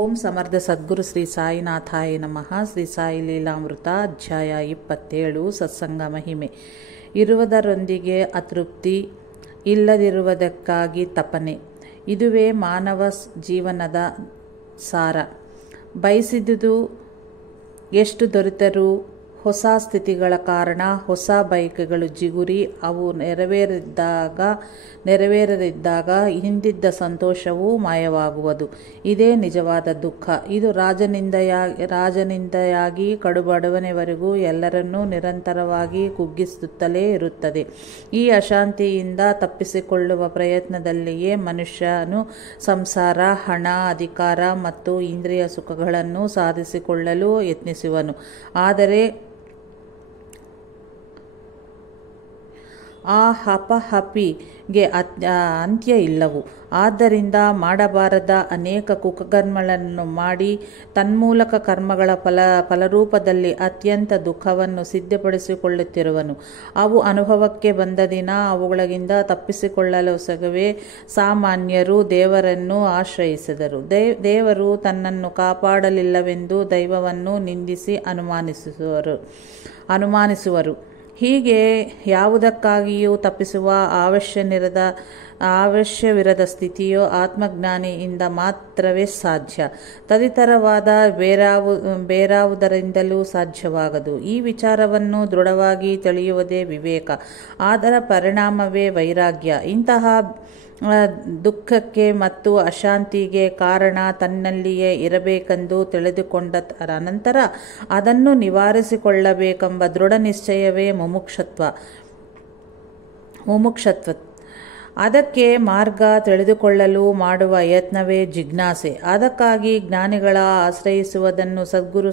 ಓಂ ಸಮರ್ಥ ಸದ್ಗುರು ಶ್ರೀ ಸಾಯಿನಾಥಾಯ ನಮಃ. ಶ್ರೀ ಸಾಯಿ ಲೀಲಾಮೃತ ಅಧ್ಯಾಯ 27. ಸತ್ಸಂಗ ಮಹಿಮೆ. ಇರುವುದರೊಂದಿಗೆ ಅತೃಪ್ತಿ, ಇಲ್ಲದಿರುವುದಕ್ಕಾಗಿ ತಪನೆ. ಇದುವೇ ಮಾನವ ಜೀವನದ ಸಾರ. ಬಯಸಿದುದು ಎಷ್ಟು ದೊರೆತರೂ ಹೊಸ ಸ್ಥಿತಿಗಳ ಕಾರಣ ಹೊಸ ಬಯಕೆಗಳು ಜಿಗುರಿ ಅವು ನೆರವೇರದಿದ್ದಾಗ ಹಿಂದಿದ್ದ ಸಂತೋಷವೂ ಮಾಯವಾಗುವುದು. ಇದೇ ನಿಜವಾದ ದುಃಖ. ಇದು ರಾಜನಿಂದೆಯಾಗಿ ಕಡುಬಡವನೆವರೆಗೂ ಎಲ್ಲರನ್ನೂ ನಿರಂತರವಾಗಿ ಕುಗ್ಗಿಸುತ್ತಲೇ ಇರುತ್ತದೆ. ಈ ಅಶಾಂತಿಯಿಂದ ತಪ್ಪಿಸಿಕೊಳ್ಳುವ ಪ್ರಯತ್ನದಲ್ಲಿಯೇ ಮನುಷ್ಯನು ಸಂಸಾರ, ಹಣ, ಅಧಿಕಾರ ಮತ್ತು ಇಂದ್ರಿಯ ಸುಖಗಳನ್ನು ಸಾಧಿಸಿಕೊಳ್ಳಲು ಯತ್ನಿಸುವನು. ಆದರೆ ಆ ಹಪಹಪಿಗೆ ಅಂತ್ಯ ಇಲ್ಲವು. ಆದ್ದರಿಂದ ಮಾಡಬಾರದ ಅನೇಕ ಕುಕರ್ಮಗಳನ್ನು ಮಾಡಿ ತನ್ಮೂಲಕ ಕರ್ಮಗಳ ಫಲರೂಪದಲ್ಲಿ ಅತ್ಯಂತ ದುಃಖವನ್ನು ಸಿದ್ಧಪಡಿಸಿಕೊಳ್ಳುತ್ತಿರುವನು. ಅವು ಅನುಭವಕ್ಕೆ ಬಂದ ದಿನ ಅವುಗಳಿಂದ ತಪ್ಪಿಸಿಕೊಳ್ಳಲು ಸಗವೇ ಸಾಮಾನ್ಯರು ದೇವರನ್ನು ಆಶ್ರಯಿಸಿದರು. ದೇವರು ತನ್ನನ್ನು ಕಾಪಾಡಲಿಲ್ಲವೆಂದು ದೈವವನ್ನು ನಿಂದಿಸಿ ಅನುಮಾನಿಸುವರು. ಹೀಗೆ ಯಾವುದಕ್ಕಾಗಿಯೂ ತಪ್ಪಿಸುವ ಅವಶ್ಯವಿರದ ಸ್ಥಿತಿಯು ಆತ್ಮಜ್ಞಾನಿಯಿಂದ ಮಾತ್ರವೇ ಸಾಧ್ಯ. ತದಿತರವಾದ ಬೇರಾವುದರಿಂದಲೂ ಸಾಧ್ಯವಾಗದು. ಈ ವಿಚಾರವನ್ನು ದೃಢವಾಗಿ ತಿಳಿಯುವುದೇ ವಿವೇಕ. ಅದರ ಪರಿಣಾಮವೇ ವೈರಾಗ್ಯ. ಇಂತಹ ದುಃಖಕ್ಕೆ ಮತ್ತು ಅಶಾಂತಿಗೆ ಕಾರಣ ತನ್ನಲ್ಲಿಯೇ ಇರಬೇಕೆಂದು ತಿಳಿದುಕೊಂಡ ಅನಂತರ ಅದನ್ನು ನಿವಾರಿಸಿಕೊಳ್ಳಬೇಕೆಂಬ ದೃಢ ನಿಶ್ಚಯವೇ ಮುಮುಕ್ಷತ್ವ. ಅದಕ್ಕೆ ಮಾರ್ಗ ತಿಳಿದುಕೊಳ್ಳಲು ಮಾಡುವ ಯತ್ನವೇ ಜಿಜ್ಞಾಸೆ. ಅದಕ್ಕಾಗಿ ಜ್ಞಾನಿಗಳ ಆಶ್ರಯಿಸುವುದನ್ನು ಸದ್ಗುರು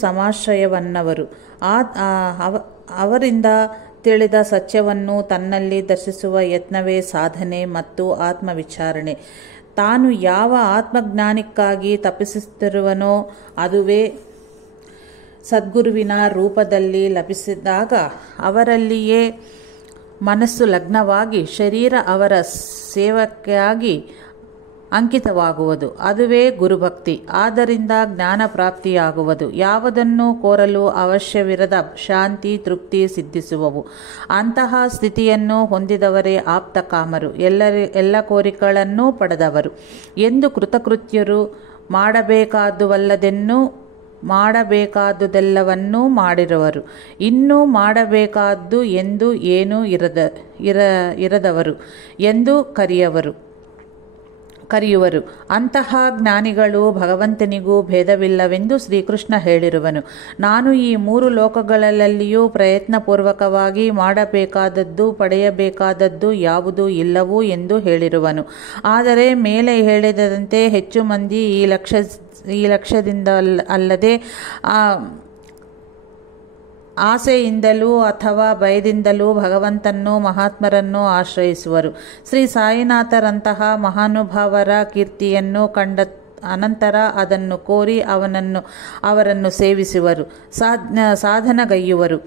ಸಮಾಶ್ರಯವನ್ನವರು. ಅವರಿಂದ ತಿಳಿದ ಸತ್ಯವನ್ನು ತನ್ನಲ್ಲಿ ದರ್ಶಿಸುವ ಯತ್ನವೇ ಸಾಧನೆ ಮತ್ತು ಆತ್ಮವಿಚಾರಣೆ. ತಾನು ಯಾವ ಆತ್ಮಜ್ಞಾನಕ್ಕಾಗಿ ತಪ್ಪಿಸುತ್ತಿರುವನೋ ಅದುವೇ ಸದ್ಗುರುವಿನ ರೂಪದಲ್ಲಿ ಲಭಿಸಿದಾಗ ಅವರಲ್ಲಿಯೇ ಮನಸ್ಸು ಲಗ್ನವಾಗಿ ಶರೀರ ಅವರ ಸೇವಕ್ಕಾಗಿ ಅಂಕಿತವಾಗುವುದು. ಅದುವೇ ಗುರುಭಕ್ತಿ. ಆದ್ದರಿಂದ ಜ್ಞಾನ ಪ್ರಾಪ್ತಿಯಾಗುವುದು. ಯಾವುದನ್ನು ಕೋರಲು ಅವಶ್ಯವಿರದ ಶಾಂತಿ, ತೃಪ್ತಿ ಸಿದ್ಧಿಸುವವು. ಅಂತಹ ಸ್ಥಿತಿಯನ್ನು ಹೊಂದಿದವರೇ ಆಪ್ತ ಕಾಮರು, ಎಲ್ಲ ಕೋರಿಕೆಗಳನ್ನೂ ಪಡೆದವರು ಎಂದು ಕೃತಕೃತ್ಯರು. ಮಾಡಬೇಕಾದುದೆಲ್ಲವನ್ನೂ ಮಾಡಿರುವರು, ಇನ್ನೂ ಮಾಡಬೇಕಾದ್ದು ಎಂದು ಏನೂ ಇರದವರು ಎಂದು ಕರೆಯುವರು. ಅಂತಹ ಜ್ಞಾನಿಗಳು ಭಗವಂತನಿಗೂ ಭೇದವಿಲ್ಲವೆಂದು ಶ್ರೀಕೃಷ್ಣ ಹೇಳಿರುವನು. ನಾನು ಈ ಮೂರು ಲೋಕಗಳಲ್ಲಿಯೂ ಪ್ರಯತ್ನಪೂರ್ವಕವಾಗಿ ಮಾಡಬೇಕಾದದ್ದು, ಪಡೆಯಬೇಕಾದದ್ದು ಯಾವುದೂ ಇಲ್ಲವೂ ಎಂದು ಹೇಳಿರುವನು. ಆದರೆ ಮೇಲೆ ಹೇಳಿದಂತೆ ಹೆಚ್ಚು ಮಂದಿ ಈ ಲಕ್ಷ್ಯದಿಂದ ಅಲ್ಲದೆ ಆಸೆಯಿಂದಲೂ ಅಥವಾ ಭಯದಿಂದಲೂ ಭಗವಂತನನ್ನು, ಮಹಾತ್ಮರನ್ನು ಆಶ್ರಯಿಸುವರು. ಶ್ರೀ ಸಾಯಿನಾಥರಂತಹ ಮಹಾನುಭಾವರ ಕೀರ್ತಿಯನ್ನು ಕಂಡ ಅನಂತರ ಅದನ್ನು ಕೋರಿ ಅವರನ್ನು ಸೇವಿಸುವರು, ಸಾಧನಗೈಯುವರು.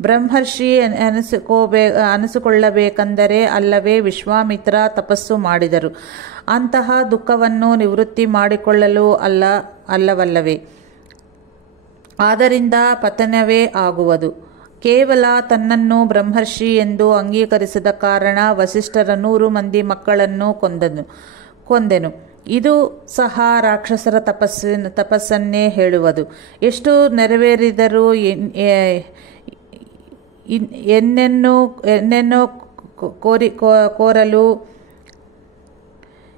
ಬ್ರಹ್ಮರ್ಷಿ ಅನಿಸಿಕೊಳ್ಳಬೇಕೆಂದರೆ ಅಲ್ಲವೇ ವಿಶ್ವಾಮಿತ್ರ ತಪಸ್ಸು ಮಾಡಿದರು. ಅಂತಹ ದುಃಖವನ್ನು ನಿವೃತ್ತಿ ಮಾಡಿಕೊಳ್ಳಲು ಅಲ್ಲವಲ್ಲವೇ? ಆದ್ದರಿಂದ ಪತನವೇ ಆಗುವುದು. ಕೇವಲ ತನ್ನನ್ನು ಬ್ರಹ್ಮರ್ಷಿ ಎಂದು ಅಂಗೀಕರಿಸಿದ ಕಾರಣ ವಸಿಷ್ಠರ 100 ಮಂದಿ ಮಕ್ಕಳನ್ನು ಕೊಂದೆನು. ಇದು ಸಹ ರಾಕ್ಷಸರ ತಪಸ್ಸನ್ನೇ ಹೇಳುವುದು. ಎಷ್ಟು ನೆರವೇರಿದರೂ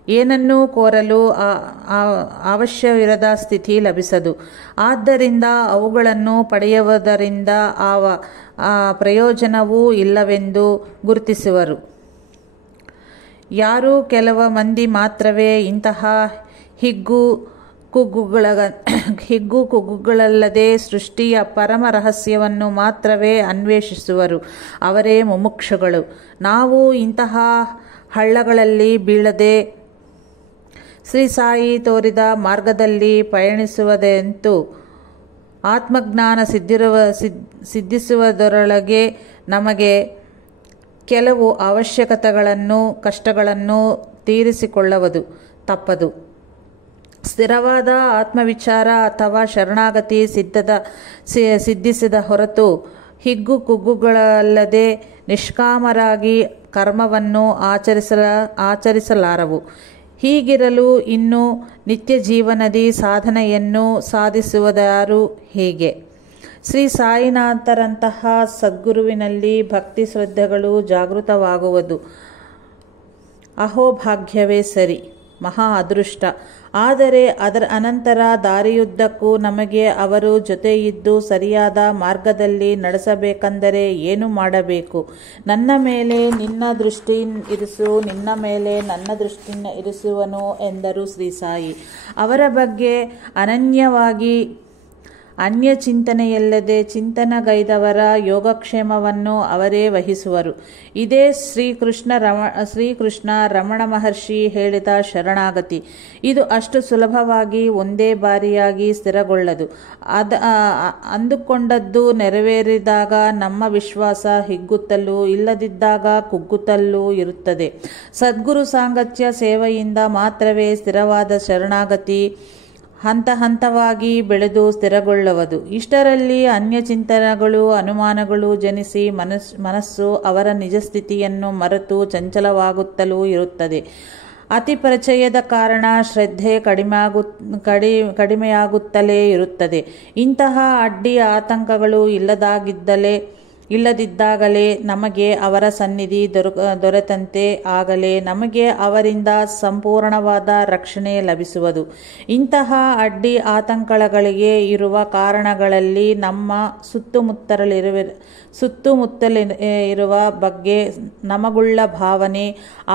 ಏನನ್ನೂ ಕೋರಲು ಅವಶ್ಯವಿರದ ಸ್ಥಿತಿ ಲಭಿಸದು. ಆದ್ದರಿಂದ ಅವುಗಳನ್ನು ಪಡೆಯುವುದರಿಂದ ಪ್ರಯೋಜನವೂ ಇಲ್ಲವೆಂದು ಗುರುತಿಸುವರು. ಯಾರೂ ಕೆಲವ ಮಂದಿ ಮಾತ್ರವೇ ಇಂತಹ ಹಿಗ್ಗು ಕುಗ್ಗುಗಳಲ್ಲದೆ ಸೃಷ್ಟಿಯ ಪರಮ ರಹಸ್ಯವನ್ನು ಮಾತ್ರವೇ ಅನ್ವೇಷಿಸುವರು. ಅವರೇ ಮುಮುಕ್ಷುಗಳು. ನಾವು ಇಂತಹ ಹಳ್ಳಗಳಲ್ಲಿ ಬೀಳದೆ ಶ್ರೀ ಸಾಯಿ ತೋರಿದ ಮಾರ್ಗದಲ್ಲಿ ಪಯಣಿಸುವುದಂತೂ ಆತ್ಮಜ್ಞಾನ ಸಿದ್ಧಿಸುವುದರೊಳಗೆ ನಮಗೆ ಕೆಲವು ಅವಶ್ಯಕತೆಗಳನ್ನು ಕಷ್ಟಗಳನ್ನು ತೀರಿಸಿಕೊಳ್ಳುವುದು ತಪ್ಪದು. ಸ್ಥಿರವಾದ ಆತ್ಮವಿಚಾರ ಅಥವಾ ಶರಣಾಗತಿ ಸಿದ್ಧಿಸಿದ ಹೊರತು ಹಿಗ್ಗು ಕುಗ್ಗುಗಳಲ್ಲದೆ ನಿಷ್ಕಾಮರಾಗಿ ಕರ್ಮವನ್ನು ಆಚರಿಸಲಾರವು. ಹೀಗಿರಲು ಇನ್ನು ನಿತ್ಯ ಜೀವನದಿ ಸಾಧನೆಯನ್ನು ಸಾಧಿಸುವುದಾರು ಹೇಗೆ? ಶ್ರೀ ಸಾಯಿನಾಥರಂತಹ ಸದ್ಗುರುವಿನಲ್ಲಿ ಭಕ್ತಿ ಶ್ರದ್ಧೆಗಳು ಜಾಗೃತವಾಗುವುದು ಅಹೋಭಾಗ್ಯವೇ ಸರಿ, ಮಹಾ ಅದೃಷ್ಟ. ಆದರೆ ಅದರ ಅನಂತರ ದಾರಿಯುದ್ದಕ್ಕೂ ನಮಗೆ ಅವರು ಜೊತೆಯಿದ್ದು ಸರಿಯಾದ ಮಾರ್ಗದಲ್ಲಿ ನಡೆಸಬೇಕೆಂದರೆ ಏನು ಮಾಡಬೇಕು? ನನ್ನ ಮೇಲೆ ನಿನ್ನ ದೃಷ್ಟಿ ಇರಿಸು, ನಿನ್ನ ಮೇಲೆ ನನ್ನ ದೃಷ್ಟಿಯನ್ನು ಇರಿಸುವನು ಎಂದರು ಶ್ರೀ ಸಾಯಿ. ಅವರ ಬಗ್ಗೆ ಅನನ್ಯವಾಗಿ ಅನ್ಯ ಚಿಂತನೆಯಿಲ್ಲದೆ ಚಿಂತನಗೈದವರ ಯೋಗಕ್ಷೇಮವನ್ನು ಅವರೇ ವಹಿಸುವರು. ಇದೇ ಶ್ರೀಕೃಷ್ಣ ರಮಣ ಮಹರ್ಷಿ ಹೇಳಿದ ಶರಣಾಗತಿ. ಇದು ಅಷ್ಟು ಸುಲಭವಾಗಿ ಒಂದೇ ಬಾರಿಯಾಗಿ ಸ್ಥಿರಗೊಳ್ಳದು. ಅಂದುಕೊಂಡದ್ದು ನೆರವೇರಿದಾಗ ನಮ್ಮ ವಿಶ್ವಾಸ ಹಿಗ್ಗುತ್ತಲೂ ಇಲ್ಲದಿದ್ದಾಗ ಕುಗ್ಗುತ್ತಲೂ ಇರುತ್ತದೆ. ಸದ್ಗುರು ಸಾಂಗತ್ಯ ಸೇವೆಯಿಂದ ಮಾತ್ರವೇ ಸ್ಥಿರವಾದ ಶರಣಾಗತಿ ಹಂತ ಹಂತವಾಗಿ ಬೆಳೆದು ಸ್ಥಿರಗೊಳ್ಳುವುದು. ಇಷ್ಟರಲ್ಲಿ ಅನ್ಯ ಚಿಂತನೆಗಳು ಅನುಮಾನಗಳು ಜನಿಸಿ ಮನಸ್ಸು ಅವರ ನಿಜ ಸ್ಥಿತಿಯನ್ನು ಮರೆತು ಚಂಚಲವಾಗುತ್ತಲೂ ಇರುತ್ತದೆ. ಅತಿ ಪರಿಚಯದ ಕಾರಣ ಶ್ರದ್ಧೆ ಕಡಿಮೆಯಾಗುತ್ತಲೇ ಇರುತ್ತದೆ. ಇಂತಹ ಅಡ್ಡಿ ಆತಂಕಗಳು ಇಲ್ಲದಿದ್ದಾಗಲೇ ನಮಗೆ ಅವರ ಸನ್ನಿಧಿ ದೊರೆತಂತೆ ಆಗಲೇ ನಮಗೆ ಅವರಿಂದ ಸಂಪೂರ್ಣವಾದ ರಕ್ಷಣೆ ಲಭಿಸುವುದು. ಇಂತಹ ಅಡ್ಡಿ ಆತಂಕಗಳಿಗೆ ಇರುವ ಕಾರಣಗಳಲ್ಲಿ ನಮ್ಮ ಸುತ್ತಮುತ್ತಲಿರುವ ಬಗ್ಗೆ ನಮಗುಳ್ಳ ಭಾವನೆ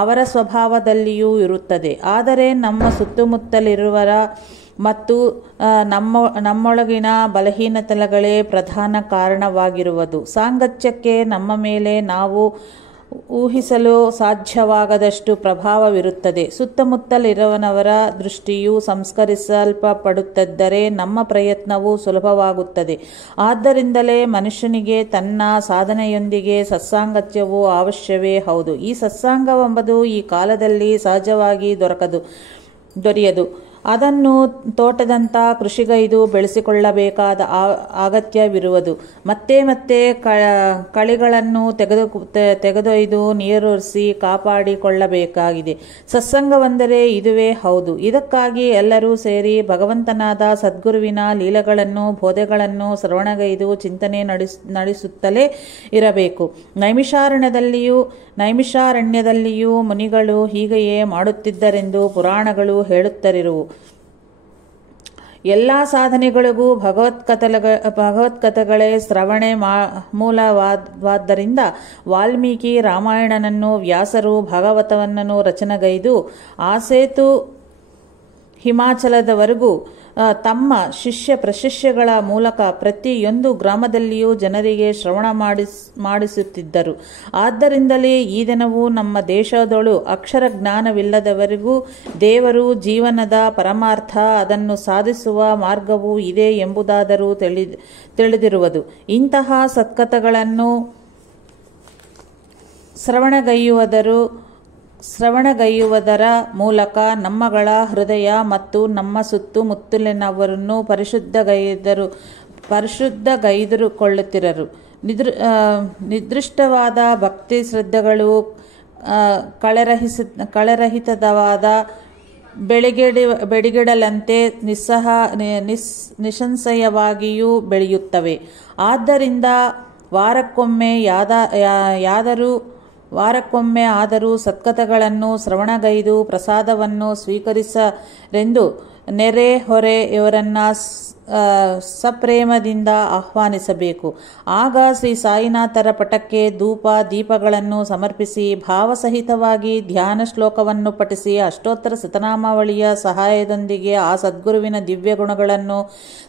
ಅವರ ಸ್ವಭಾವದಲ್ಲಿಯೂ ಇರುತ್ತದೆ. ಆದರೆ ನಮ್ಮ ಸುತ್ತಮುತ್ತಲಿರುವರ ಮತ್ತು ನಮ್ಮೊಳಗಿನ ಬಲಹೀನತೆಗಳೇ ಪ್ರಧಾನ ಕಾರಣವಾಗಿರುವುದು. ಸಾಂಗತ್ಯಕ್ಕೆ ನಮ್ಮ ಮೇಲೆ ನಾವು ಊಹಿಸಲು ಸಾಧ್ಯವಾಗದಷ್ಟು ಪ್ರಭಾವವಿರುತ್ತದೆ. ಸುತ್ತಮುತ್ತಲಿರುವವರ ದೃಷ್ಟಿಯು ಸಂಸ್ಕರಿಸಲ್ಪಡುತ್ತಿದ್ದರೆ ನಮ್ಮ ಪ್ರಯತ್ನವೂ ಸುಲಭವಾಗುತ್ತದೆ. ಆದ್ದರಿಂದಲೇ ಮನುಷ್ಯನಿಗೆ ತನ್ನ ಸಾಧನೆಯೊಂದಿಗೆ ಸತ್ಸಾಂಗತ್ಯವೂ ಅವಶ್ಯವೇ ಹೌದು. ಈ ಸತ್ಸಂಗವೆಂಬುದು ಈ ಕಾಲದಲ್ಲಿ ಸಹಜವಾಗಿ ದೊರೆಯದು. ಅದನ್ನು ತೋಟದಂಥ ಕೃಷಿಗೈದು ಬೆಳೆಸಿಕೊಳ್ಳಬೇಕಾದ ಅಗತ್ಯವಿರುವುದು. ಮತ್ತೆ ಮತ್ತೆ ಕಳೆಗಳನ್ನು ತೆಗೆದೊಯ್ದು ನೀರೊರೆಸಿ ಕಾಪಾಡಿಕೊಳ್ಳಬೇಕಾಗಿದೆ. ಸತ್ಸಂಗವೆಂದರೆ ಇದುವೇ ಹೌದು. ಇದಕ್ಕಾಗಿ ಎಲ್ಲರೂ ಸೇರಿ ಭಗವಂತನಾದ ಸದ್ಗುರುವಿನ ಲೀಲೆಗಳನ್ನು ಬೋಧೆಗಳನ್ನು ಶ್ರವಣಗೈದು ಚಿಂತನೆ ನಡೆಸುತ್ತಲೇ ಇರಬೇಕು. ನೈಮಿಷಾರಣ್ಯದಲ್ಲಿಯೂ ಮುನಿಗಳು ಹೀಗೆಯೇ ಮಾಡುತ್ತಿದ್ದರೆಂದು ಪುರಾಣಗಳು ಹೇಳುತ್ತಲಿರುವು. ಎಲ್ಲ ಸಾಧನೆಗಳಿಗೂ ಭಗವತ್ಕಥೆಗಳೇ ಶ್ರವಣೆ ಮೂಲವಾದ್ದರಿಂದ ವಾಲ್ಮೀಕಿ ರಾಮಾಯಣನನ್ನು, ವ್ಯಾಸರು ಭಾಗವತವನ್ನು ರಚನೆಗೈದು ಆಸೇತು ಹಿಮಾಚಲದವರೆಗೂ ತಮ್ಮ ಶಿಷ್ಯ ಪ್ರಶಿಷ್ಯಗಳ ಮೂಲಕ ಪ್ರತಿಯೊಂದು ಗ್ರಾಮದಲ್ಲಿಯೂ ಜನರಿಗೆ ಶ್ರವಣ ಮಾಡಿಸುತ್ತಿದ್ದರು. ಆದ್ದರಿಂದಲೇ ಈ ದಿನವೂ ನಮ್ಮ ದೇಶದೊಳು ಅಕ್ಷರ ಜ್ಞಾನವಿಲ್ಲದವರಿಗೂ ದೇವರು ಜೀವನದ ಪರಮಾರ್ಥ ಅದನ್ನು ಸಾಧಿಸುವ ಮಾರ್ಗವೂ ಇದೆ ಎಂಬುದಾದರೂ ತಿಳಿದಿರುವುದು. ಇಂತಹ ಸತ್ಕಥೆಗಳನ್ನು ಶ್ರವಣಗೈಯುವುದರ ಮೂಲಕ ನಮ್ಮಗಳ ಹೃದಯ ಮತ್ತು ನಮ್ಮ ಸುತ್ತಮುತ್ತಲಿನವರನ್ನು ಪರಿಶುದ್ಧಗೈದುಕೊಳ್ಳುತ್ತಿರರು. ನಿರ್ದಿಷ್ಟವಾದ ಭಕ್ತಿ ಶ್ರದ್ಧೆಗಳು ಕಳೆರಹಿತವಾದ ಬೆಳೆಗಿಡಲಂತೆ ನಿಸ್ಸಂಶಯವಾಗಿಯೂ ಬೆಳೆಯುತ್ತವೆ. ಆದ್ದರಿಂದ ವಾರಕ್ಕೊಮ್ಮೆ ಆದರೂ ಸತ್ಕಥೆಗಳನ್ನು ಶ್ರವಣಗೈದು ಪ್ರಸಾದವನ್ನು ಸ್ವೀಕರಿಸರೆಂದು ನೆರೆ ಹೊರೆ ಇವರನ್ನು ಸಪ್ರೇಮದಿಂದ ಆಹ್ವಾನಿಸಬೇಕು. ಆಗ ಶ್ರೀ ಸಾಯಿನಾಥರ ಪಟಕ್ಕೆ ಧೂಪ ದೀಪಗಳನ್ನು ಸಮರ್ಪಿಸಿ ಭಾವಸಹಿತವಾಗಿ ಧ್ಯಾನ ಶ್ಲೋಕವನ್ನು ಪಠಿಸಿ ಅಷ್ಟೋತ್ತರ ಶತನಾಮಾವಳಿಯ ಸಹಾಯದೊಂದಿಗೆ ಆ ಸದ್ಗುರುವಿನ ದಿವ್ಯ ಗುಣಗಳನ್ನು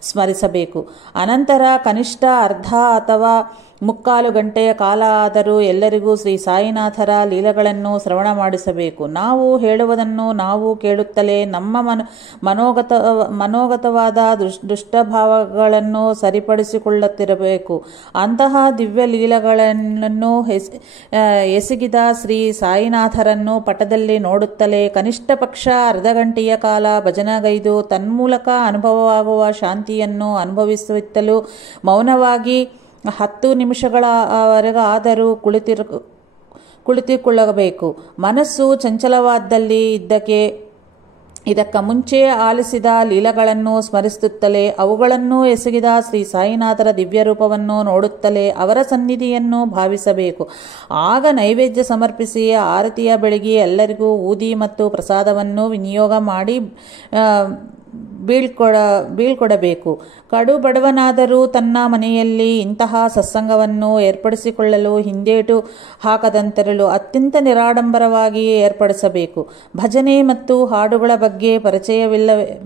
ಸ್ಮರಿಸಬೇಕು. ಅನಂತರ ಕನಿಷ್ಠ ಅರ್ಧ ಅಥವಾ ಮುಕ್ಕಾಲು ಗಂಟೆಯ ಕಾಲ ಆದರೂ ಎಲ್ಲರಿಗೂ ಶ್ರೀ ಸಾಯಿನಾಥರ ಲೀಲೆಗಳನ್ನು ಶ್ರವಣ ಮಾಡಿಸಬೇಕು. ನಾವು ಹೇಳುವುದನ್ನು ನಾವು ಕೇಳುತ್ತಲೇ ನಮ್ಮ ಮನೋಗತವಾದ ದುಷ್ಟಭಾವಗಳನ್ನು ಸರಿಪಡಿಸಿಕೊಳ್ಳುತ್ತಿರಬೇಕು. ಅಂತಹ ದಿವ್ಯ ಲೀಲೆಗಳನ್ನು ಎಸಗಿದ ಶ್ರೀ ಸಾಯಿನಾಥರನ್ನು ಪಟದಲ್ಲಿ ನೋಡುತ್ತಲೇ ಕನಿಷ್ಠ ಪಕ್ಷ ಅರ್ಧ ಗಂಟೆಯ ಕಾಲ ಭಜನಗೈದು ತನ್ಮೂಲಕ ಅನುಭವವಾಗುವ ಶಾಂತಿಯನ್ನು ಅನುಭವಿಸುತ್ತಲೂ ಮೌನವಾಗಿ 10 ನಿಮಿಷಗಳವರೆಗಾದರೂ ಕುಳಿತುಕೊಳ್ಳಬೇಕು. ಮನಸ್ಸು ಚಂಚಲವಾದಲ್ಲಿ ಇದಕ್ಕ ಮುಂಚೆ ಆಲಿಸಿದ ಲೀಲೆಗಳನ್ನು ಸ್ಮರಿಸುತ್ತಲೇ ಅವುಗಳನ್ನು ಎಸಗಿದ ಶ್ರೀ ಸಾಯಿನಾಥರ ದಿವ್ಯ ರೂಪವನ್ನು ನೋಡುತ್ತಲೇ ಅವರ ಸನ್ನಿಧಿಯನ್ನು ಭಾವಿಸಬೇಕು. ಆಗ ನೈವೇದ್ಯ ಸಮರ್ಪಿಸಿ ಆರತಿಯ ಬೆಳಗ್ಗೆ ಎಲ್ಲರಿಗೂ ಊದಿ ಮತ್ತು ಪ್ರಸಾದವನ್ನು ವಿನಿಯೋಗ ಮಾಡಿ ಬೀಳ್ಕೊಡಬೇಕು. ಕಡು ಬಡವನಾದರೂ ತನ್ನ ಮನೆಯಲ್ಲಿ ಇಂತಹ ಸತ್ಸಂಗವನ್ನು ಏರ್ಪಡಿಸಿಕೊಳ್ಳಲು ಹಿಂದೇಟು ಹಾಕದಂತಿರಲು ಅತ್ಯಂತ ನಿರಾಡಂಬರವಾಗಿ ಏರ್ಪಡಿಸಬೇಕು. ಭಜನೆ ಮತ್ತು ಹಾಡುಗಳ ಬಗ್ಗೆ ಪರಿಚಯವಿಲ್ಲದವರು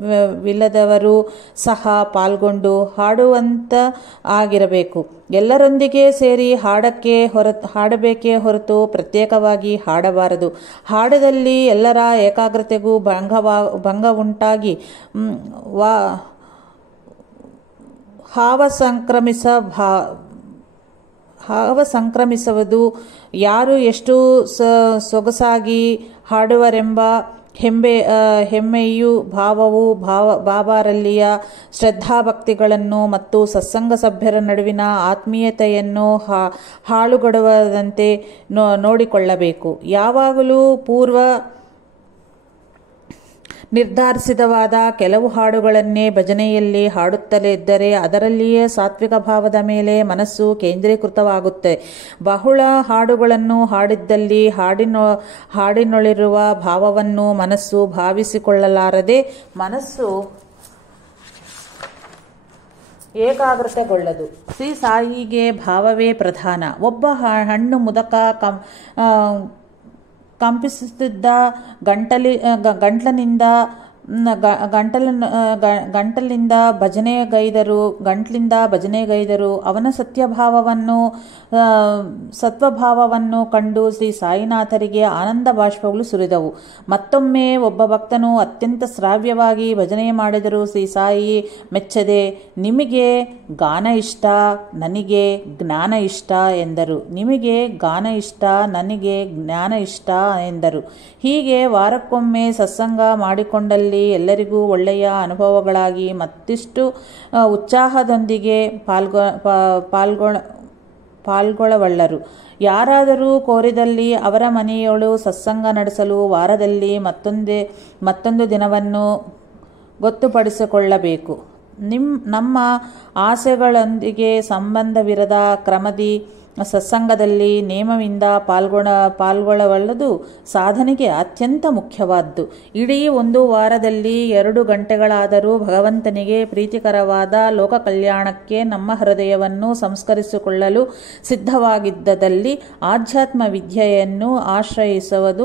ಸಹ ಪಾಲ್ಗೊಂಡು ಹಾಡುವಂತ ಆಗಿರಬೇಕು. ಎಲ್ಲರೊಂದಿಗೆ ಸೇರಿ ಹಾಡಬೇಕೇ ಹೊರತು ಪ್ರತ್ಯೇಕವಾಗಿ ಹಾಡಬಾರದು. ಹಾಡದಲ್ಲಿ ಎಲ್ಲರ ಏಕಾಗ್ರತೆಗೂ ಭಂಗ ಉಂಟಾಗಿ ಹಾವ ಸಂಕ್ರಮಿಸುವುದು. ಯಾರು ಎಷ್ಟು ಸೊಗಸಾಗಿ ಹಾಡುವರೆಂಬ ಹೆಮ್ಮೆಯು ಬಾಬಾರಲ್ಲಿಯ ಶ್ರದ್ಧಾಭಕ್ತಿಗಳನ್ನು ಮತ್ತು ಸತ್ಸಂಗ ಸಭ್ಯರ ನಡುವಿನ ಆತ್ಮೀಯತೆಯನ್ನು ಹಾಳುಗಡುವದಂತೆ ನೋಡಿಕೊಳ್ಳಬೇಕು. ಯಾವಾಗಲೂ ಪೂರ್ವ ನಿರ್ಧರಿಸಿದವಾದ ಕೆಲವು ಹಾಡುಗಳನ್ನೇ ಭಜನೆಯಲ್ಲಿ ಹಾಡುತ್ತಲೇ ಇದ್ದರೆ ಅದರಲ್ಲಿಯೇ ಸಾತ್ವಿಕ ಭಾವದ ಮೇಲೆ ಮನಸ್ಸು ಕೇಂದ್ರೀಕೃತವಾಗುತ್ತೆ. ಬಹುಳ ಹಾಡುಗಳನ್ನು ಹಾಡಿದ್ದಲ್ಲಿ ಹಾಡಿನೊಳಿರುವ ಭಾವವನ್ನು ಮನಸ್ಸು ಭಾವಿಸಿಕೊಳ್ಳಲಾರದೆ ಮನಸ್ಸು ಏಕಾಗ್ರತೆಗೊಳ್ಳದು. ಶ್ರೀ ಸಾಯಿಗೆ ಭಾವವೇ ಪ್ರಧಾನ. ಒಬ್ಬ ಹಣ್ಣು ಮುದಕ ಕಂಪಿಸುತ್ತಿದ್ದ ಗಂಟಲಿಂದ ಭಜನೆಗೈದರು ಅವನ ಸತ್ವಭಾವವನ್ನು ಕಂಡು ಶ್ರೀ ಸಾಯಿನಾಥರಿಗೆ ಆನಂದ ಬಾಷ್ಪಗಳು ಸುರಿದವು. ಮತ್ತೊಮ್ಮೆ ಒಬ್ಬ ಭಕ್ತನು ಅತ್ಯಂತ ಶ್ರಾವ್ಯವಾಗಿ ಭಜನೆ ಮಾಡಿದರೂ ಶ್ರೀ ಸಾಯಿ ಮೆಚ್ಚದೆ ನಿಮಗೆ ಗಾನ ಇಷ್ಟ, ನನಗೆ ಜ್ಞಾನ ಇಷ್ಟ ಎಂದರು. ನಿಮಗೆ ಗಾನ ಇಷ್ಟ, ನನಗೆ ಜ್ಞಾನ ಇಷ್ಟ ಎಂದರು. ಹೀಗೆ ವಾರಕ್ಕೊಮ್ಮೆ ಸತ್ಸಂಗ ಮಾಡಿಕೊಂಡಲ್ಲಿ ಎಲ್ಲರಿಗೂ ಒಳ್ಳೆಯ ಅನುಭವಗಳಾಗಿ ಮತ್ತಿಷ್ಟು ಉತ್ಸಾಹದೊಂದಿಗೆ ಪಾಲ್ಗೊಳ್ಳಬಲ್ಲರು. ಯಾರಾದರೂ ಕೋರಿದಲ್ಲಿ ಅವರ ಮನೆಯೊಳು ಸತ್ಸಂಗ ನಡೆಸಲು ವಾರದಲ್ಲಿ ಮತ್ತೊಂದು ದಿನವನ್ನು ಗೊತ್ತುಪಡಿಸಿಕೊಳ್ಳಬೇಕು. ನಮ್ಮ ಆಸೆಗಳೊಂದಿಗೆ ಸಂಬಂಧವಿರದ ಕ್ರಮದಿ ಸತ್ಸಂಗದಲ್ಲಿ ನೇಮದಿಂದ ಪಾಲ್ಗೊಳ್ಳಬಲ್ಲದು ಸಾಧನೆಗೆ ಅತ್ಯಂತ ಮುಖ್ಯವಾದ್ದು. ಇಡೀ ಒಂದು ವಾರದಲ್ಲಿ 2 ಗಂಟೆಗಳಾದರೂ ಭಗವಂತನಿಗೆ ಪ್ರೀತಿಕರವಾದ ಲೋಕ ಕಲ್ಯಾಣಕ್ಕೆ ನಮ್ಮ ಹೃದಯವನ್ನು ಸಂಸ್ಕರಿಸಿಕೊಳ್ಳಲು ಸಿದ್ಧವಾಗಿದ್ದಲ್ಲಿ ಆಧ್ಯಾತ್ಮ ವಿದ್ಯೆಯನ್ನು ಆಶ್ರಯಿಸುವುದು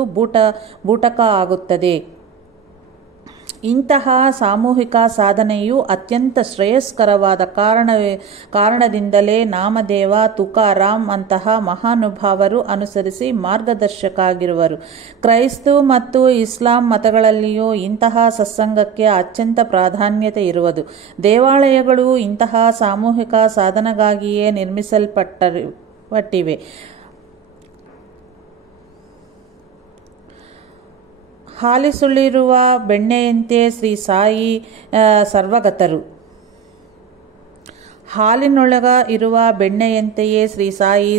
ಬೂಟಕ ಆಗುತ್ತದೆ. ಇಂತಹ ಸಾಮೂಹಿಕ ಸಾಧನೆಯು ಅತ್ಯಂತ ಶ್ರೇಯಸ್ಕರವಾದ ಕಾರಣದಿಂದಲೇ ನಾಮದೇವ, ತುಕಾರಾಮ್ ಅಂತಹ ಮಹಾನುಭಾವರು ಅನುಸರಿಸಿ ಮಾರ್ಗದರ್ಶಕರಾಗಿರುವರು. ಕ್ರೈಸ್ತ ಮತ್ತು ಇಸ್ಲಾಂ ಮತಗಳಲ್ಲಿಯೂ ಇಂತಹ ಸತ್ಸಂಗಕ್ಕೆ ಅತ್ಯಂತ ಪ್ರಾಧಾನ್ಯತೆ ಇರುವುದು. ದೇವಾಲಯಗಳು ಇಂತಹ ಸಾಮೂಹಿಕ ಸಾಧನೆಗಾಗಿಯೇ ನಿರ್ಮಿಸಲ್ಪಟ್ಟಿವೆ. ಹಾಲಿಸುಳಿರುವ ಬೆಣ್ಣೆಯಂತೆ ಶ್ರೀ ಸಾಯಿ ಸರ್ವಗತರು. ಹಾಲಿನೊಳಗ ಇರುವ ಬೆಣ್ಣೆಯಂತೆಯೇ ಶ್ರೀ ಸಾಯಿ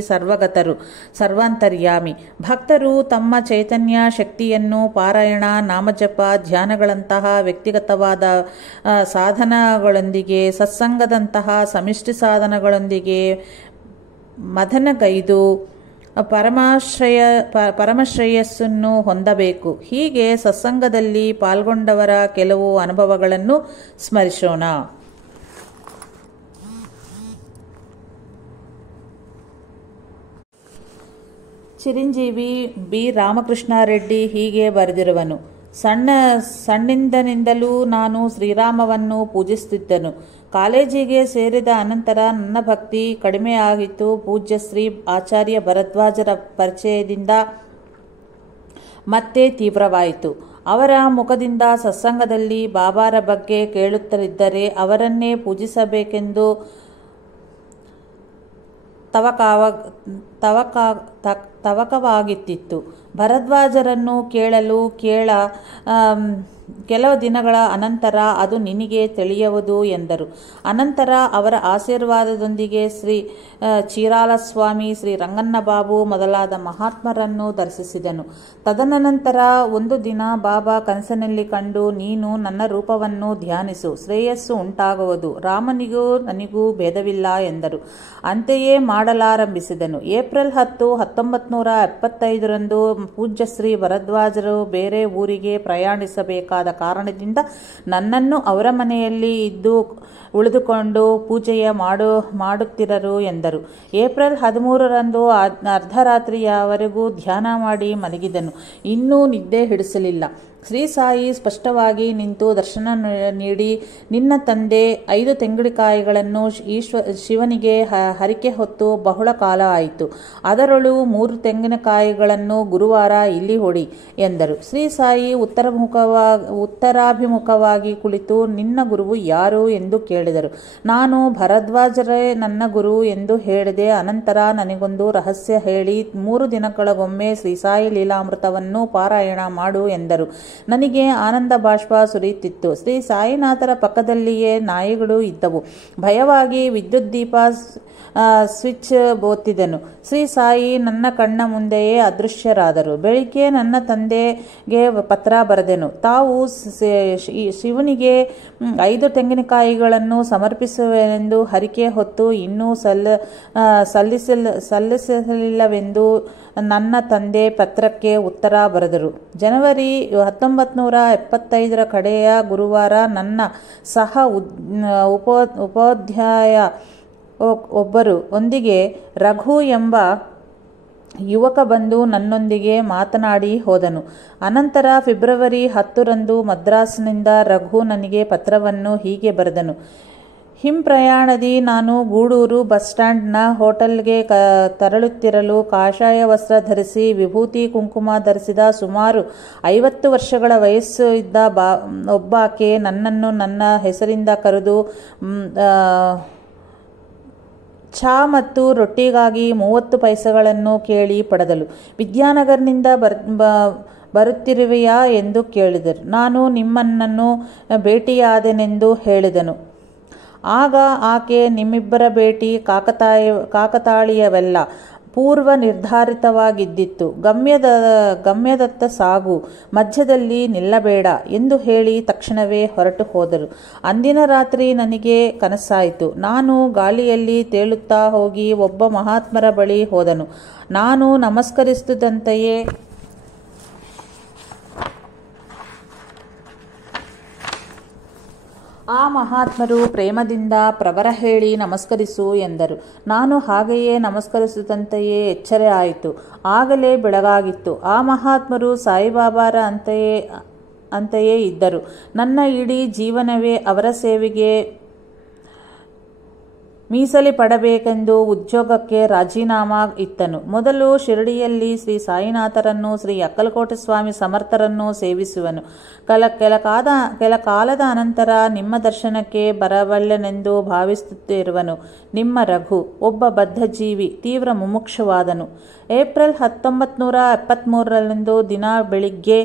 ಸರ್ವಾಂತರ್ಯಾಮಿ. ಭಕ್ತರು ತಮ್ಮ ಚೈತನ್ಯ ಶಕ್ತಿಯನ್ನು ಪಾರಾಯಣ, ನಾಮಜಪ, ಧ್ಯಾನಗಳಂತಹ ವ್ಯಕ್ತಿಗತವಾದ ಸಾಧನಗಳೊಂದಿಗೆ, ಸತ್ಸಂಗದಂತಹ ಸಮಿಷ್ಟಿ ಸಾಧನಗಳೊಂದಿಗೆ ಮಥನಗೈದು ಪರಮಶ್ರೇಯಸ್ಸನ್ನು ಹೊಂದಬೇಕು. ಹೀಗೆ ಸತ್ಸಂಗದಲ್ಲಿ ಪಾಲ್ಗೊಂಡವರ ಕೆಲವು ಅನುಭವಗಳನ್ನು ಸ್ಮರಿಸೋಣ. ಚಿರಂಜೀವಿ ಬಿ ರಾಮಕೃಷ್ಣ ರೆಡ್ಡಿ ಹೀಗೆ ಬರೆದಿರುವನು. ಸಣ್ಣಿಂದನಿಂದಲೂ ನಾನು ಶ್ರೀರಾಮವನ್ನು ಪೂಜಿಸುತ್ತಿದ್ದನು. ಕಾಲೇಜಿಗೆ ಸೇರಿದ ಅನಂತರ ನನ್ನ ಭಕ್ತಿ ಕಡಿಮೆಯಾಗಿತ್ತು. ಪೂಜ್ಯ ಶ್ರೀ ಆಚಾರ್ಯ ಭರದ್ವಾಜರ ಪರಿಚಯದಿಂದ ಮತ್ತೆ ತೀವ್ರವಾಯಿತು. ಅವರ ಮುಖದಿಂದ ಸತ್ಸಂಗದಲ್ಲಿ ಬಾಬಾರ ಬಗ್ಗೆ ಕೇಳುತ್ತಲಿದ್ದರೆ ಅವರನ್ನೇ ಪೂಜಿಸಬೇಕೆಂದು ತವಕವಾಗಿತ್ತಿತ್ತು. ಭರದ್ವಾಜರನ್ನು ಕೇಳಲು ಕೆಲವು ದಿನಗಳ ಅನಂತರ ಅದು ನಿನಗೆ ತಿಳಿಯುವುದು ಎಂದರು. ಅನಂತರ ಅವರ ಆಶೀರ್ವಾದದೊಂದಿಗೆ ಶ್ರೀ ಚೀರಾಲಸ್ವಾಮಿ, ಶ್ರೀ ರಂಗನ್ನ ಬಾಬು ಮೊದಲಾದ ಮಹಾತ್ಮರನ್ನು ದರ್ಶಿಸಿದನು. ತದನಂತರ ಒಂದು ದಿನ ಬಾಬಾ ಕನಸಿನಲ್ಲಿ ಕಂಡು, ನೀನು ನನ್ನ ರೂಪವನ್ನು ಧ್ಯಾನಿಸು, ಶ್ರೇಯಸ್ಸು ಉಂಟಾಗುವುದು, ರಾಮನಿಗೂ ನನಗೂ ಭೇದವಿಲ್ಲ ಎಂದರು. ಅಂತೆಯೇ ಮಾಡಲಾರಂಭಿಸಿದನು. ಏಪ್ರಿಲ್ 10, 1975ರಂದು ಪೂಜ್ಯ ಶ್ರೀ ಭರದ್ವಾಜರು ಬೇರೆ ಊರಿಗೆ ಪ್ರಯಾಣಿಸಬೇಕಾದ ಕಾರಣದಿಂದ ನನ್ನನ್ನು ಅವರ ಮನೆಯಲ್ಲಿ ಉಳಿದುಕೊಂಡು ಪೂಜೆಯ ಮಾಡುತ್ತಿರರು ಎಂದರು. ಏಪ್ರಿಲ್ 13ರಂದು ಅರ್ಧರಾತ್ರಿಯವರೆಗೂ ಧ್ಯಾನ ಮಾಡಿ ಮಲಗಿದನು. ಇನ್ನೂ ನಿದ್ದೆ ಹಿಡಿಸಲಿಲ್ಲ. ಶ್ರೀ ಸಾಯಿ ಸ್ಪಷ್ಟವಾಗಿ ನಿಂತು ದರ್ಶನ ನೀಡಿ, ನಿನ್ನ ತಂದೆ 5 ತೆಂಗಿನಕಾಯಿಗಳನ್ನು ಶಿವನಿಗೆ ಹರಿಕೆ ಹೊತ್ತು ಬಹಳ ಕಾಲ ಆಯಿತು. ಅದರೊಳು 3 ತೆಂಗಿನಕಾಯಿಗಳನ್ನು ಗುರುವಾರ ಇಲ್ಲಿ ಹೊಡಿ ಎಂದರು. ಶ್ರೀ ಸಾಯಿ ಉತ್ತರಾಭಿಮುಖವಾಗಿ ಕುಳಿತು, ನಿನ್ನ ಗುರುವು ಯಾರು ಎಂದು ಕೇಳಿದರು. ನಾನು ಭರದ್ವಾಜರೇ ನನ್ನ ಗುರು ಎಂದು ಹೇಳಿದೆ. ಅನಂತರ ನನಗೊಂದು ರಹಸ್ಯ ಹೇಳಿ 3 ದಿನಗಳಿಗೊಮ್ಮೆ ಶ್ರೀ ಸಾಯಿ ಲೀಲಾಮೃತವನ್ನು ಪಾರಾಯಣ ಮಾಡು ಎಂದರು. ನನಗೆ ಆನಂದ ಬಾಷ್ಪ ಸುರಿಯುತ್ತಿತ್ತು. ಶ್ರೀ ಸಾಯಿನಾಥರ ಪಕ್ಕದಲ್ಲಿಯೇ ನಾಯಿಗಳು ಇದ್ದವು. ಭಯವಾಗಿ ವಿದ್ಯುತ್ ದೀಪ ಸ್ವಿಚ್ ಒತ್ತಿದೆನು. ಶ್ರೀ ಸಾಯಿ ನನ್ನ ಕಣ್ಣ ಮುಂದೆಯೇ ಅದೃಶ್ಯರಾದರು. ಬೆಳಿಗ್ಗೆ ನನ್ನ ತಂದೆಗೆ ಪತ್ರ ಬರೆದೆನು. ತಾವು ಶಿವನಿಗೆ 5 ತೆಂಗಿನಕಾಯಿಗಳನ್ನು ಸಮರ್ಪಿಸುವೆನೆಂದು ಹರಿಕೆ ಹೊತ್ತು ಇನ್ನೂ ಸಲ್ಲಿಸಲಿಲ್ಲವೆಂದು ನನ್ನ ತಂದೆ ಪತ್ರಕ್ಕೆ ಉತ್ತರ ಬರೆದರು. ಜನವರಿ 1975 ಕಡೆಯ ಗುರುವಾರ ನನ್ನ ಸಹ ಉಪಾಧ್ಯಾಯ ಒಂದಿಗೆ ರಘು ಎಂಬ ಯುವಕ ಬಂದು ನನ್ನೊಂದಿಗೆ ಮಾತನಾಡಿ ಹೋದನು. ಅನಂತರ ಫೆಬ್ರವರಿ 10ರಂದು ಮದ್ರಾಸಿನಿಂದ ರಘು ನನಗೆ ಪತ್ರವನ್ನು ಹೀಗೆ ಬರೆದನು. ಹಿಂಪ್ರಯಾಣದಿ ನಾನು ಗೂಡೂರು ಬಸ್ ಸ್ಟ್ಯಾಂಡ್ನ ಹೋಟೆಲ್ಗೆ ತೆರಳುತ್ತಿರಲು ಕಾಷಾಯ ವಸ್ತ್ರ ಧರಿಸಿ ವಿಭೂತಿ ಕುಂಕುಮ ಧರಿಸಿದ ಸುಮಾರು 50 ವರ್ಷಗಳ ವಯಸ್ಸು ಇದ್ದ ಒಬ್ಬಾಕೆ ನನ್ನನ್ನು ನನ್ನ ಹೆಸರಿಂದ ಕರೆದು ಚಹಾ ಮತ್ತು ರೊಟ್ಟಿಗಾಗಿ 30 ಪೈಸೆಗಳನ್ನು ಕೇಳಿ ಪಡೆದಳು. ವಿದ್ಯಾನಗರ್ನಿಂದ ಬರುತ್ತಿರುವೆಯಾ ಎಂದು ಕೇಳಿದರು. ನಾನು ನಿಮ್ಮನ್ನು ಭೇಟಿಯಾದೆನೆಂದು ಹೇಳಿದನು. ಆಗ ಆಕೆ, ನಿಮ್ಮಿಬ್ಬರ ಭೇಟಿ ಕಾಕತಾಳೀಯವಲ್ಲ, ಪೂರ್ವ ನಿರ್ಧಾರಿತವಾಗಿದ್ದಿತ್ತು. ಗಮ್ಯದತ್ತ ಸಾಗು, ಮಧ್ಯದಲ್ಲಿ ನಿಲ್ಲಬೇಡ ಎಂದು ಹೇಳಿ ತಕ್ಷಣವೇ ಹೊರಟು ಹೋದರು. ಅಂದಿನ ರಾತ್ರಿ ನನಗೆ ಕನಸಾಯಿತು. ನಾನು ಗಾಳಿಯಲ್ಲಿ ತೇಲುತ್ತಾ ಹೋಗಿ ಒಬ್ಬ ಮಹಾತ್ಮರ ಬಳಿ ಹೋದನು. ನಾನು ನಮಸ್ಕರಿಸುತ್ತಿದ್ದಂತೆಯೇ ಆ ಮಹಾತ್ಮರು ಪ್ರೇಮದಿಂದ ಪ್ರವರ ಹೇಳಿ ನಮಸ್ಕರಿಸು ಎಂದರು. ನಾನು ಹಾಗೆಯೇ ನಮಸ್ಕರಿಸಿದಂತೆಯೇ ಎಚ್ಚರ ಆಯಿತು. ಆಗಲೇ ಬೆಳಗಾಗಿತ್ತು. ಆ ಮಹಾತ್ಮರು ಸಾಯಿಬಾಬಾರ ಅಂತೆಯೇ ಇದ್ದರು. ನನ್ನ ಇಡೀ ಜೀವನವೇ ಅವರ ಸೇವೆಗೆ ಮೀಸಲಿಡಬೇಕೆಂದು ಉದ್ಯೋಗಕ್ಕೆ ರಾಜೀನಾಮಾ ಇತ್ತನು. ಮೊದಲು ಶಿರಡಿಯಲ್ಲಿ ಶ್ರೀ ಸಾಯಿನಾಥರನ್ನು, ಶ್ರೀ ಅಕ್ಕಲಕೋಟೆ ಸ್ವಾಮಿ ಸಮರ್ಥರನ್ನು ಸೇವಿಸುವನು. ಕೆಲ ಕಾಲದ ಅನಂತರ ನಿಮ್ಮ ದರ್ಶನಕ್ಕೆ ಬರಬಲ್ಲೆನೆಂದು ಭಾವಿಸುತ್ತಿರುವನು. ನಿಮ್ಮ ರಘು ಒಬ್ಬ ಬದ್ಧಜೀವಿ, ತೀವ್ರ ಮುಮುಕ್ಷುವಾದನು. ಏಪ್ರಿಲ್ 1973ರಂದು ದಿನ ಬೆಳಿಗ್ಗೆ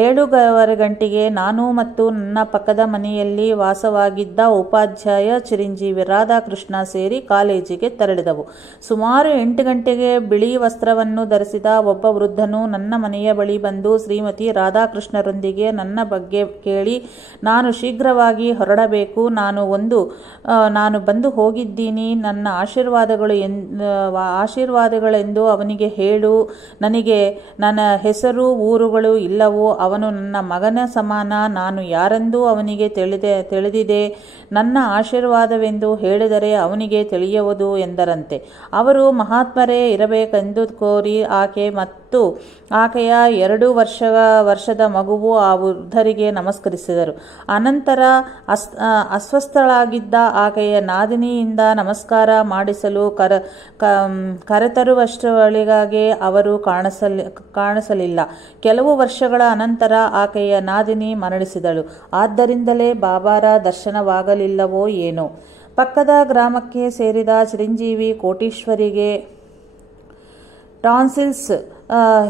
7:15 ಗಂಟೆಗೆ ನಾನು ಮತ್ತು ನನ್ನ ಪಕ್ಕದ ಮನೆಯಲ್ಲಿ ವಾಸವಾಗಿದ್ದ ಉಪಾಧ್ಯಾಯ ಚಿರಂಜೀವಿ ರಾಧಾಕೃಷ್ಣ ಸೇರಿ ಕಾಲೇಜಿಗೆ ತೆರಳಿದವು. ಸುಮಾರು 8 ಗಂಟೆಗೆ ಬಿಳಿ ವಸ್ತ್ರವನ್ನು ಧರಿಸಿದ ಒಬ್ಬ ವೃದ್ಧನು ನನ್ನ ಮನೆಯ ಬಳಿ ಬಂದು ಶ್ರೀಮತಿ ರಾಧಾಕೃಷ್ಣರೊಂದಿಗೆ ನನ್ನ ಬಗ್ಗೆ ಕೇಳಿ, ನಾನು ಶೀಘ್ರವಾಗಿ ಹೊರಡಬೇಕು, ನಾನು ಬಂದು ಹೋಗಿದ್ದೀನಿ, ನನ್ನ ಆಶೀರ್ವಾದಗಳೆಂದು ಅವನಿಗೆ ಹೇಳು, ನನಗೆ ನನ್ನ ಹೆಸರು ಊರುಗಳು ಇಲ್ಲವೋ, ಅವನು ನನ್ನ ಮಗನ ಸಮಾನ, ನಾನು ಯಾರೆಂದು ಅವನಿಗೆ ತಿಳಿದಿದೆ, ನನ್ನ ಆಶೀರ್ವಾದವೆಂದು ಹೇಳಿದರೆ ಅವನಿಗೆ ಅವನಿಗೆ ತಿಳಿಯುವುದು ಎಂದರಂತೆ. ಅವರು ಮಹಾತ್ಮರೇ ಇರಬೇಕೆಂದು ಕೋರಿ ಆಕೆ ಮತ್ತು ಆಕೆಯ 2 ವರ್ಷದ ಮಗುವು ಆ ವೃದ್ಧರಿಗೆ ನಮಸ್ಕರಿಸಿದರು. ಅನಂತರ ಅಸ್ವಸ್ಥಳಾಗಿದ್ದ ಆಕೆಯ ನಾದಿನಿಯಿಂದ ನಮಸ್ಕಾರ ಮಾಡಿಸಲು ಕರೆತರುವಷ್ಟರೊಳಗಾಗಿ ಅವರು ಕಾಣಿಸಲಿಲ್ಲ. ಕೆಲವು ವರ್ಷಗಳ ಅನಂತರ ಆಕೆಯ ನಾದಿನಿ ಮರಣಿಸಿದಳು. ಆದ್ದರಿಂದಲೇ ಬಾಬಾರ ದರ್ಶನವಾಗಲಿಲ್ಲವೋ ಏನೋ. ಪಕ್ಕದ ಗ್ರಾಮಕ್ಕೆ ಸೇರಿದ ಚಿರಂಜೀವಿ ಕೋಟೀಶ್ವರಿಗೆ ಟಾನ್ಸಿಲ್ಸ್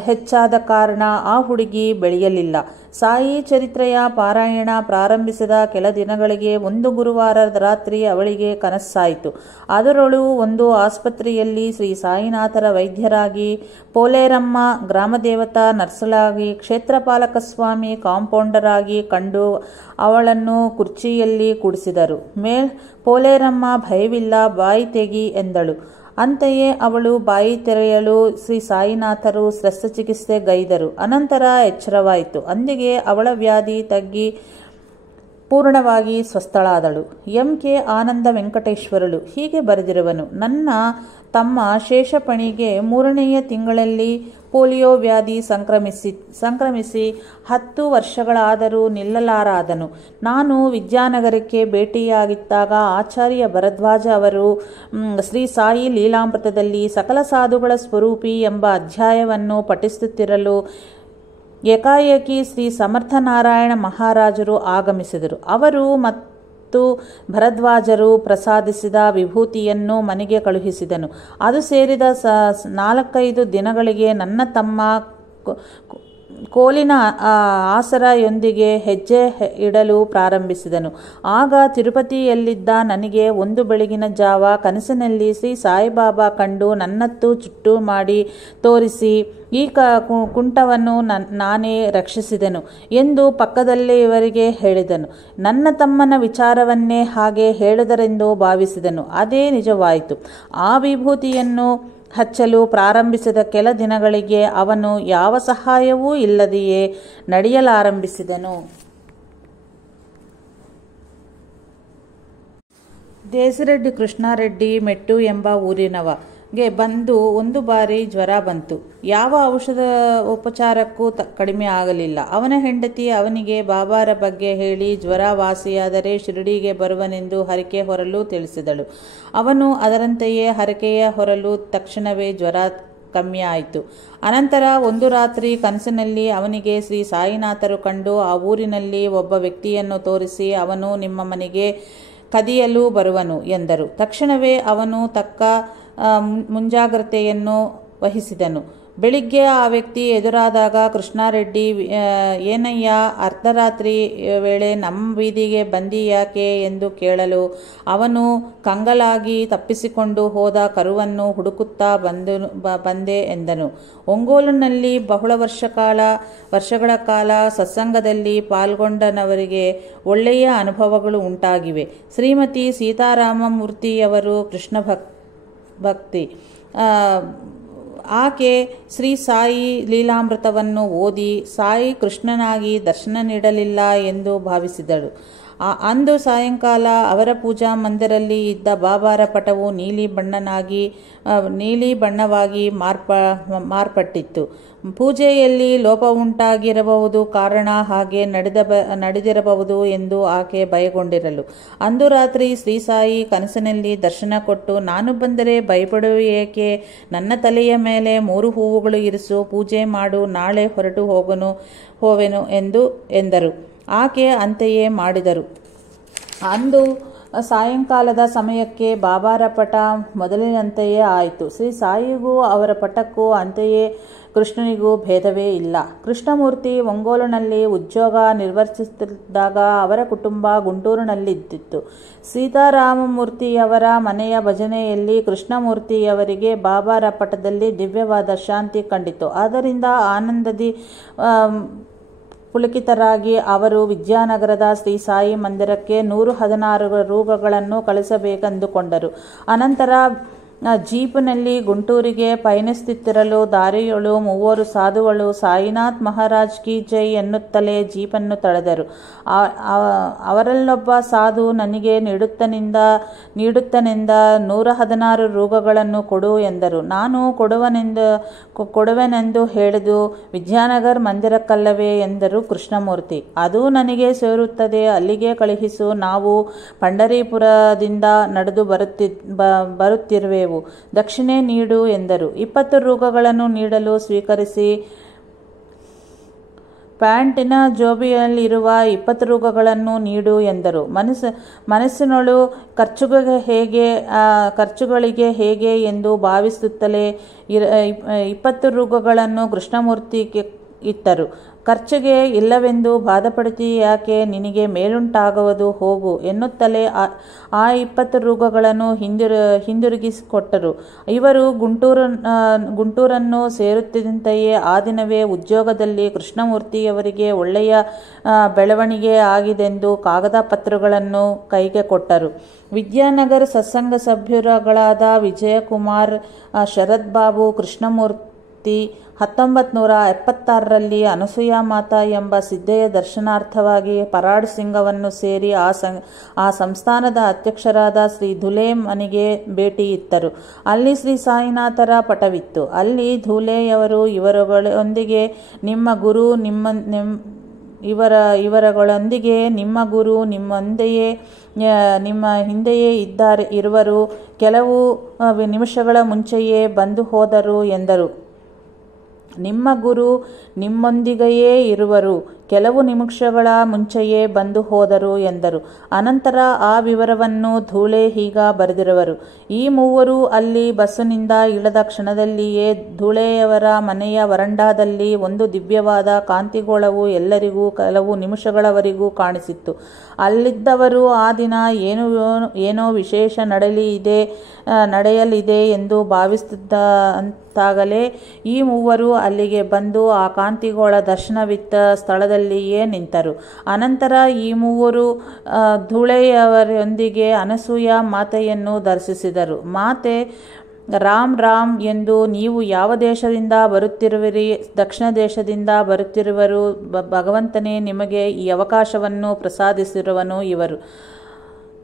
ಹೆಚ್ಚಾದ ಕಾರಣ ಆ ಹುಡುಗಿ ಬೆಳೆಯಲಿಲ್ಲ. ಸಾಯಿ ಚರಿತ್ರೆಯ ಪಾರಾಯಣ ಪ್ರಾರಂಭಿಸಿದ ಕೆಲ ದಿನಗಳಿಗೆ ಒಂದು ಗುರುವಾರದ ರಾತ್ರಿ ಅವಳಿಗೆ ಕನಸಾಯಿತು. ಅದರೊಳು ಒಂದು ಆಸ್ಪತ್ರೆಯಲ್ಲಿ ಶ್ರೀ ಸಾಯಿನಾಥರ ವೈದ್ಯರಾಗಿ, ಪೋಲೇರಮ್ಮ ಗ್ರಾಮದೇವತಾ ನರ್ಸಲಾಗಿ, ಕ್ಷೇತ್ರಪಾಲಕ ಸ್ವಾಮಿ ಕಾಂಪೌಂಡರ್ ಆಗಿ ಕಂಡು ಅವಳನ್ನು ಕುರ್ಚಿಯಲ್ಲಿ ಕೂಡಿಸಿದರು. ಪೋಲೇರಮ್ಮ ಭಯವಿಲ್ಲ, ಬಾಯಿ ತೆಗಿ ಎಂದಳು. ಅಂತೆಯೇ ಅವಳು ಬಾಯಿ ತೆರೆಯಲು ಶ್ರೀ ಸಾಯಿನಾಥರು ಶಸ್ತ್ರಚಿಕಿತ್ಸೆ ಗೈದರು. ಅನಂತರ ಎಚ್ಚರವಾಯಿತು. ಅಂದಿಗೆ ಅವಳ ವ್ಯಾಧಿ ತಗ್ಗಿ ಪೂರ್ಣವಾಗಿ ಸ್ವಸ್ಥಳಾದಳು. ಎಂ.ಕೆ. ಆನಂದ ವೆಂಕಟೇಶ್ವರಲು ಹೀಗೆ ಬರೆದಿರುವನು. ನನ್ನ ತಮ್ಮ ಶೇಷಪಣಿಗೆ 3ನೆಯ ತಿಂಗಳಲ್ಲಿ ಪೋಲಿಯೋ ವ್ಯಾಧಿ ಸಂಕ್ರಮಿಸಿ 10 ವರ್ಷಗಳಾದರೂ ನಿಲ್ಲಲಾರಾದನು. ನಾನು ವಿದ್ಯಾನಗರಕ್ಕೆ ಭೇಟಿಯಾಗಿದ್ದಾಗ ಆಚಾರ್ಯ ಭರದ್ವಾಜ ಅವರು ಶ್ರೀ ಸಾಯಿ ಲೀಲಾಮೃತದಲ್ಲಿ ಸಕಲ ಸಾಧುಗಳ ಸ್ವರೂಪಿ ಎಂಬ ಅಧ್ಯಾಯವನ್ನು ಪಠಿಸುತ್ತಿರಲು ಏಕಾಏಕಿ ಶ್ರೀ ಸಮರ್ಥನಾರಾಯಣ ಮಹಾರಾಜರು ಆಗಮಿಸಿದರು. ಅವರು ಮತ್ತು ಭರದ್ವಾಜರು ಪ್ರಸಾದಿಸಿದ ವಿಭೂತಿಯನ್ನು ಮನೆಗೆ ಕಳುಹಿಸಿದನು. ಅದು ಸೇರಿದ 4-5 ದಿನಗಳಿಗೆ ನನ್ನ ತಮ್ಮ ಕೋಲಿನ ಆಸರೆಯೊಂದಿಗೆ ಹೆಜ್ಜೆ ಇಡಲು ಪ್ರಾರಂಭಿಸಿದನು. ಆಗ ತಿರುಪತಿಯಲ್ಲಿದ್ದ ನನಗೆ ಒಂದು ಬೆಳಗಿನ ಜಾವ ಕನಸಿನಲ್ಲಿ ಶ್ರೀ ಸಾಯಿಬಾಬಾ ಕಂಡು ನನ್ನತ್ತು ಚುಟ್ಟು ಮಾಡಿ ತೋರಿಸಿ, ಈ ಕುಂಟವನ್ನು ನಾನೇ ರಕ್ಷಿಸಿದೆನು ಎಂದು ಪಕ್ಕದಲ್ಲಿಯವರಿಗೆ ಹೇಳಿದನು. ನನ್ನ ತಮ್ಮನ ವಿಚಾರವನ್ನೇ ಹಾಗೆ ಹೇಳಿದರೆಂದು ಭಾವಿಸಿದನು. ಅದೇ ನಿಜವಾಯಿತು. ಆ ವಿಭೂತಿಯನ್ನು ಹಚ್ಚಲು ಪ್ರಾರಂಭಿಸಿದ ಕೆಲ ದಿನಗಳಿಗೆ ಅವನು ಯಾವ ಸಹಾಯವೂ ಇಲ್ಲದೆಯೇ ನಡೆಯಲಾರಂಭಿಸಿದನು. ದೇಸಿರೆಡ್ಡಿ ಕೃಷ್ಣಾರೆಡ್ಡಿ ಮೆಟ್ಟು ಎಂಬ ಊರಿನವಗೆ ಬಂದು ಒಂದು ಬಾರಿ ಜ್ವರ ಬಂತು. ಯಾವ ಉಪಚಾರಕ್ಕೂ ಕಡಿಮೆ ಆಗಲಿಲ್ಲ. ಅವನ ಹೆಂಡತಿ ಅವನಿಗೆ ಬಾಬಾರ ಬಗ್ಗೆ ಹೇಳಿ ಜ್ವರ ವಾಸಿಯಾದರೆ ಶಿರಡಿಗೆ ಬರುವನೆಂದು ಹರಕೆ ಹೊರಲು ತಿಳಿಸಿದಳು. ಅವನು ಅದರಂತೆಯೇ ಹರಕೆಯ ಹೊರಲು ತಕ್ಷಣವೇ ಜ್ವರ ಕಮ್ಮಿ ಆಯಿತು. ಅನಂತರ ಒಂದು ರಾತ್ರಿ ಕನಸಿನಲ್ಲಿ ಅವನಿಗೆ ಶ್ರೀ ಸಾಯಿನಾಥರು ಕಂಡು ಆ ಊರಿನಲ್ಲಿ ಒಬ್ಬ ವ್ಯಕ್ತಿಯನ್ನು ತೋರಿಸಿ, ಅವನು ನಿಮ್ಮ ಮನೆಗೆ ಕದಿಯಲು ಬರುವನು ಎಂದರು. ತಕ್ಷಣವೇ ಅವನು ತಕ್ಕ ಮುಂಜಾಗ್ರತೆಯನ್ನು ವಹಿಸಿದನು. ಬೆಳಿಗ್ಗೆ ಆ ವ್ಯಕ್ತಿ ಎದುರಾದಾಗ ಕೃಷ್ಣಾರೆಡ್ಡಿ, ಏನಯ್ಯ, ಅರ್ಧರಾತ್ರಿ ವೇಳೆ ನಮ್ಮ ಬೀದಿಗೆ ಬಂದಿ ಯಾಕೆ ಎಂದು ಕೇಳಲು, ಅವನು ಕಂಗಲಾಗಿ ತಪ್ಪಿಸಿಕೊಂಡು ಹೋದ ಕರುವನ್ನು ಹುಡುಕುತ್ತಾ ಬಂದೆ ಎಂದನು. ಒಂಗೋಲನಲ್ಲಿ ಬಹಳ ವರ್ಷಗಳ ಕಾಲ ಸತ್ಸಂಗದಲ್ಲಿ ಪಾಲ್ಗೊಂಡನವರಿಗೆ ಒಳ್ಳೆಯ ಅನುಭವಗಳು ಉಂಟಾಗಿವೆ. ಶ್ರೀಮತಿ ಸೀತಾರಾಮಮೂರ್ತಿಯವರು ಕೃಷ್ಣ ಭಕ್ತಿ. ಆಕೆ ಶ್ರೀ ಸಾಯಿ ಲೀಲಾಮೃತವನ್ನು ಓದಿ ಸಾಯಿ ಕೃಷ್ಣನಾಗಿ ದರ್ಶನ ನೀಡಲಿಲ್ಲ ಎಂದು ಭಾವಿಸಿದಳು. ಅಂದು ಸಾಯಂಕಾಲ ಅವರ ಪೂಜಾ ಮಂದಿರಲ್ಲಿ ಇದ್ದ ಬಾಬಾರ ಪಟವು ನೀಲಿ ಬಣ್ಣವಾಗಿ ಮಾರ್ಪಟ್ಟಿತ್ತು. ಪೂಜೆಯಲ್ಲಿ ಲೋಪ ಉಂಟಾಗಿರಬಹುದು, ಕಾರಣ ಹಾಗೆ ನಡೆದಿರಬಹುದು ಎಂದು ಆಕೆ ಭಯಗೊಂಡಿರಲು. ಅಂದು ರಾತ್ರಿ ಶ್ರೀ ಸಾಯಿ ಕನಸಿನಲ್ಲಿ ದರ್ಶನ ಕೊಟ್ಟು, ನಾನು ಬಂದರೆ ಭಯಪಡುವೇಕೆ, ನನ್ನ ತಲೆಯ ಮೇಲೆ 3 ಹೂವುಗಳು ಇರಿಸು, ಪೂಜೆ ಮಾಡು, ನಾಳೆ ಹೊರಟು ಹೋವೆನು ಎಂದರು. ಆಕೆ ಅಂತೆಯೇ ಮಾಡಿದರು. ಅಂದು ಸಾಯಂಕಾಲದ ಸಮಯಕ್ಕೆ ಬಾಬಾರ ಪಟ ಮೊದಲಿನಂತೆಯೇ ಆಯಿತು. ಶ್ರೀ ಸಾಯಿಗೂ ಅವರ ಪಟಕ್ಕೂ ಅಂತೆಯೇ ಕೃಷ್ಣನಿಗೂ ಭೇದವೇ ಇಲ್ಲ. ಕೃಷ್ಣಮೂರ್ತಿ ಒಂಗೋಲನಲ್ಲಿ ಉದ್ಯೋಗ ನಿರ್ವಹಿಸುತ್ತಿದ್ದಾಗ ಅವರ ಕುಟುಂಬ ಗುಂಟೂರಿನಲ್ಲಿದ್ದಿತ್ತು. ಸೀತಾರಾಮಮೂರ್ತಿಯವರ ಮನೆಯ ಭಜನೆಯಲ್ಲಿ ಕೃಷ್ಣಮೂರ್ತಿಯವರಿಗೆ ಬಾಬಾರ ಪಟದಲ್ಲಿ ದಿವ್ಯವಾದ ಶಾಂತಿ ಕಂಡಿತು. ಆದ್ದರಿಂದ ಆನಂದದಿ ಪುಳಕಿತರಾಗಿ ಅವರು ವಿದ್ಯಾನಗರದ ಶ್ರೀ ಸಾಯಿ ಮಂದಿರಕ್ಕೆ 116 ರೂಗಳನ್ನು ಕಳಿಸಬೇಕೆಂದುಕೊಂಡರು. ಅನಂತರ ಜೀಪಿನಲ್ಲಿ ಗುಂಟೂರಿಗೆ ಪಯಣಿಸುತ್ತಿರಲು ದಾರಿಯೊಳು ಮೂವರು ಸಾಧುಗಳು ಸಾಯಿನಾಥ್ ಮಹಾರಾಜ್ ಕಿ ಜೈ ಎನ್ನುತ್ತಲೇ ಜೀಪನ್ನು ತಡೆದರು. ಅವರಲ್ಲೊಬ್ಬ ಸಾಧು ನನಗೆ ನೀಡುತ್ತನೆಂದ 116 ರೂಗಳನ್ನು ಕೊಡು ಎಂದರು. ನಾನು ಕೊಡುವೆನೆಂದು ಹೇಳಿದು ವಿದ್ಯಾನಗರ್ ಮಂದಿರಕ್ಕಲ್ಲವೇ ಎಂದರು ಕೃಷ್ಣಮೂರ್ತಿ. ಅದು ನನಗೆ ಸೇರುತ್ತದೆ, ಅಲ್ಲಿಗೆ ಕಳುಹಿಸು, ನಾವು ಪಂಢರೀಪುರದಿಂದ ನಡೆದು ಬರುತ್ತಿರುವೆವು, ದಕ್ಷಿಣೆ ನೀಡು ಎಂದರು. 20 ರೂಗಳನ್ನು ನೀಡಲು ಸ್ವೀಕರಿಸಿ ಪ್ಯಾಂಟಿನ ಜೋಬಿಯಲ್ಲಿರುವ 20 ರೂಗಳನ್ನು ನೀಡು ಎಂದರು. ಮನಸ್ಸಿನೊಳು ಖರ್ಚುಗಳಿಗೆ ಹೇಗೆ ಎಂದು ಭಾವಿಸುತ್ತಲೇ 20 ರೂಗಳನ್ನು ಕೃಷ್ಣಮೂರ್ತಿಗೆ ಇತ್ತರು. ಖರ್ಚಿಗೆ ಇಲ್ಲವೆಂದು ಬಾಧಪಡುತ್ತಿ ಯಾಕೆ, ನಿನಗೆ ಮೇಲುಂಟಾಗುವುದು, ಹೋಗು ಎನ್ನುತ್ತಲೇ ಆ 20 ರೂಗಳನ್ನು ಹಿಂದಿರುಗಿಸಿಕೊಟ್ಟರು. ಇವರು ಗುಂಟೂರನ್ನು ಸೇರುತ್ತಿದ್ದಂತೆಯೇ ಆ ದಿನವೇ ಉದ್ಯೋಗದಲ್ಲಿ ಕೃಷ್ಣಮೂರ್ತಿಯವರಿಗೆ ಒಳ್ಳೆಯ ಬೆಳವಣಿಗೆ ಆಗಿದೆಂದು ಕಾಗದ ಪತ್ರಗಳನ್ನು ಕೈಗೆ ಕೊಟ್ಟರು. ವಿದ್ಯಾನಗರ ಸತ್ಸಂಗ ಸಭ್ಯರುಗಳಾದ ವಿಜಯಕುಮಾರ್, ಶರತ್ ಬಾಬು, ಕೃಷ್ಣಮೂರ್ತಿ 1976ರಲ್ಲಿ ಅನಸೂಯ ಮಾತಾ ಎಂಬ ಸಿದ್ಧೆಯ ದರ್ಶನಾರ್ಥವಾಗಿ ಪರಾಡ್ ಸಿಂಗವನ್ನು ಸೇರಿ ಆ ಸಂಸ್ಥಾನದ ಅಧ್ಯಕ್ಷರಾದ ಶ್ರೀ ಧುಲೆ ಮನೆಗೆ ಭೇಟಿ ಇತ್ತರು. ಅಲ್ಲಿ ಶ್ರೀ ಸಾಯಿನಾಥರ ಪಟವಿತ್ತು. ಅಲ್ಲಿ ಧುಲೆಯವರು ಇವರುಗಳೊಂದಿಗೆ ನಿಮ್ಮ ಗುರು ನಿಮ್ಮ ಹಿಂದೆಯೇ ಇರುವರು, ಕೆಲವು ನಿಮಿಷಗಳ ಮುಂಚೆಯೇ ಬಂದು ಹೋದರು ಎಂದರು. ನಿಮ್ಮ ಗುರು ನಿಮ್ಮೊಂದಿಗೆಯೇ ಇರುವರು, ಕೆಲವು ನಿಮಿಷಗಳ ಮುಂಚೆಯೇ ಬಂದು ಹೋದರು ಎಂದರು. ಅನಂತರ ಆ ವಿವರವನ್ನು ಧೂಳೆ ಹೀಗ ಬರೆದಿರುವರು. ಈ ಮೂವರು ಅಲ್ಲಿ ಬಸ್ಸಿನಿಂದ ಇಳಿದ ಕ್ಷಣದಲ್ಲಿಯೇ ಧೂಳೆಯವರ ಮನೆಯ ವರಂಡಾದಲ್ಲಿ ಒಂದು ದಿವ್ಯವಾದ ಕಾಂತಿಗೋಳವು ಎಲ್ಲರಿಗೂ ಕೆಲವು ನಿಮಿಷಗಳವರೆಗೂ ಕಾಣಿಸಿತ್ತು. ಅಲ್ಲಿದ್ದವರು ಆ ದಿನ ಏನೋ ವಿಶೇಷ ನಡೆಯಲಿದೆ ಎಂದು ಭಾವಿಸುತ್ತಿದ್ದಾಗಲೇ ಈ ಮೂವರು ಅಲ್ಲಿಗೆ ಬಂದು ಆ ಕಾಂತಿಗೋಳ ದರ್ಶನವಿತ್ತ ಸ್ಥಳದಲ್ಲಿಯೇ ನಿಂತರು. ಅನಂತರ ಈ ಮೂವರು ಧೂಳೆಯವರೊಂದಿಗೆ ಅನಸೂಯ ಮಾತೆಯನ್ನು ದರ್ಶಿಸಿದರು. ಮಾತೆ, ರಾಮ್ ಎಂದು ನೀವು ಯಾವ ದೇಶದಿಂದ ಬರುತ್ತಿರುವಿರಿ? ದಕ್ಷಿಣ ದೇಶದಿಂದ ಬರುತ್ತಿರುವರು. ಭಗವಂತನೇ ನಿಮಗೆ ಈ ಅವಕಾಶವನ್ನು ಪ್ರಸಾದಿಸಿರುವನು. ಇವರು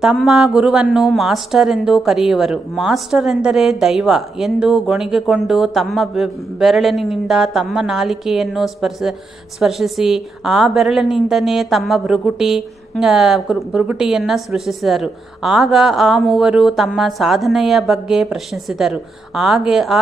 ತಮ್ಮ ಗುರುವನ್ನು ಮಾಸ್ಟರ್ ಎಂದು ಕರೆಯುವರು. ಮಾಸ್ಟರ್ ಎಂದರೆ ದೈವ ಎಂದು ಗೊಣಗಿಕೊಂಡು ತಮ್ಮ ಬೆರಳಿನಿಂದ ತಮ್ಮ ನಾಲಿಗೆಯನ್ನು ಸ್ಪರ್ಶಿಸಿ ಆ ಬೆರಳಿನಿಂದನೇ ತಮ್ಮ ಭೃಗುಟಿಯನ್ನು ಸೃಷ್ಟಿಸಿದರು. ಆಗ ಆ ಮೂವರು ತಮ್ಮ ಸಾಧನೆಯ ಬಗ್ಗೆ ಪ್ರಶ್ನಿಸಿದರು.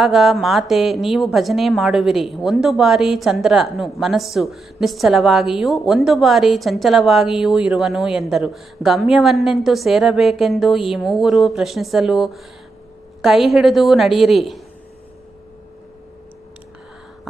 ಆಗ ಮಾತೆ, ನೀವು ಭಜನೆ ಮಾಡುವಿರಿ. ಒಂದು ಬಾರಿ ಚಂದ್ರನು ಮನಸ್ಸು ನಿಶ್ಚಲವಾಗಿಯೂ ಒಂದು ಬಾರಿ ಚಂಚಲವಾಗಿಯೂ ಇರುವನು ಎಂದರು. ಗಮ್ಯವನ್ನೆಂತು ಸೇರಬೇಕೆಂದು ಈ ಮೂವರು ಪ್ರಶ್ನಿಸಲು, ಕೈ ಹಿಡಿದು ನಡೆಯಿರಿ,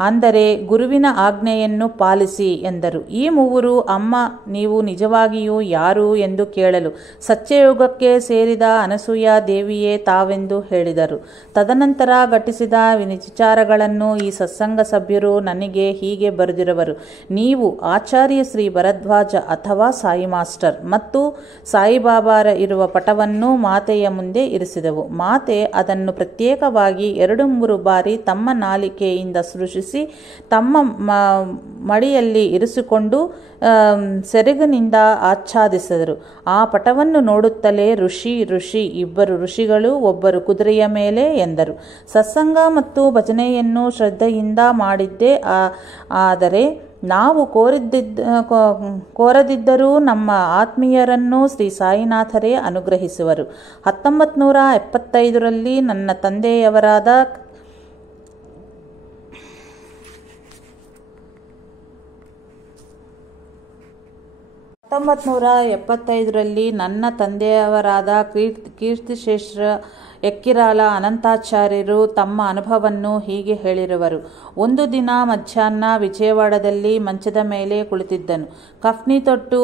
ಅಂದರೆ ಗುರುವಿನ ಆಜ್ಞೆಯನ್ನು ಪಾಲಿಸಿ ಎಂದರು. ಈ ಮೂವರು, ಅಮ್ಮ ನೀವು ನಿಜವಾಗಿಯೂ ಯಾರು ಎಂದು ಕೇಳಲು, ಸತ್ಯಯುಗಕ್ಕೆ ಸೇರಿದ ಅನಸೂಯ ದೇವಿಯೇ ತಾವೆಂದು ಹೇಳಿದರು. ತದನಂತರ ಘಟಿಸಿದ ವಿಚಾರಗಳನ್ನು ಈ ಸತ್ಸಂಗ ಸಭ್ಯರು ನನಗೆ ಹೀಗೆ ಬರೆದಿರುವರು. ನೀವು ಆಚಾರ್ಯ ಶ್ರೀ ಭರದ್ವಾಜ ಅಥವಾ ಸಾಯಿ ಮಾಸ್ಟರ್ ಮತ್ತು ಸಾಯಿಬಾಬಾರ ಇರುವ ಪಟವನ್ನು ಮಾತೆಯ ಮುಂದೆ ಇರಿಸಿದೆವು. ಮಾತೆ ಅದನ್ನು ಪ್ರತ್ಯೇಕವಾಗಿ 2-3 ಬಾರಿ ತಮ್ಮ ನಾಲಿಗೆಯಿಂದ ಸೃಷ್ಟಿಸಿ ತಮ್ಮ ಮಡಿಯಲ್ಲಿ ಇರಿಸಿಕೊಂಡು ಸೆರಗಿನಿಂದ ಆಚ್ಛಾದಿಸಿದರು. ಆ ಪಟವನ್ನು ನೋಡುತ್ತಲೇ ಋಷಿ 2 ಋಷಿಗಳು, ಒಬ್ಬರು ಕುದುರೆಯ ಮೇಲೆ ಎಂದರು. ಸತ್ಸಂಗ ಮತ್ತು ಭಜನೆಯನ್ನು ಶ್ರದ್ಧೆಯಿಂದ ಮಾಡಿದ್ದೇ, ಆದರೆ ನಾವು ಕೋರದಿದ್ದರೂ ನಮ್ಮ ಆತ್ಮೀಯರನ್ನು ಶ್ರೀ ಸಾಯಿನಾಥರೇ ಅನುಗ್ರಹಿಸುವರು. 1975ರಲ್ಲಿ ನನ್ನ ತಂದೆಯವರಾದ ಕೀರ್ತಿಶೇಷ ಎಕ್ಕಿರಾಲ ಅನಂತಾಚಾರ್ಯರು ತಮ್ಮ ಅನುಭವವನ್ನು ಹೀಗೆ ಹೇಳಿರುವರು. ಒಂದು ದಿನ ಮಧ್ಯಾಹ್ನ ವಿಜಯವಾಡದಲ್ಲಿ ಮಂಚದ ಮೇಲೆ ಕುಳಿತಿದ್ದನು. ಕಫ್ನಿ ತೊಟ್ಟು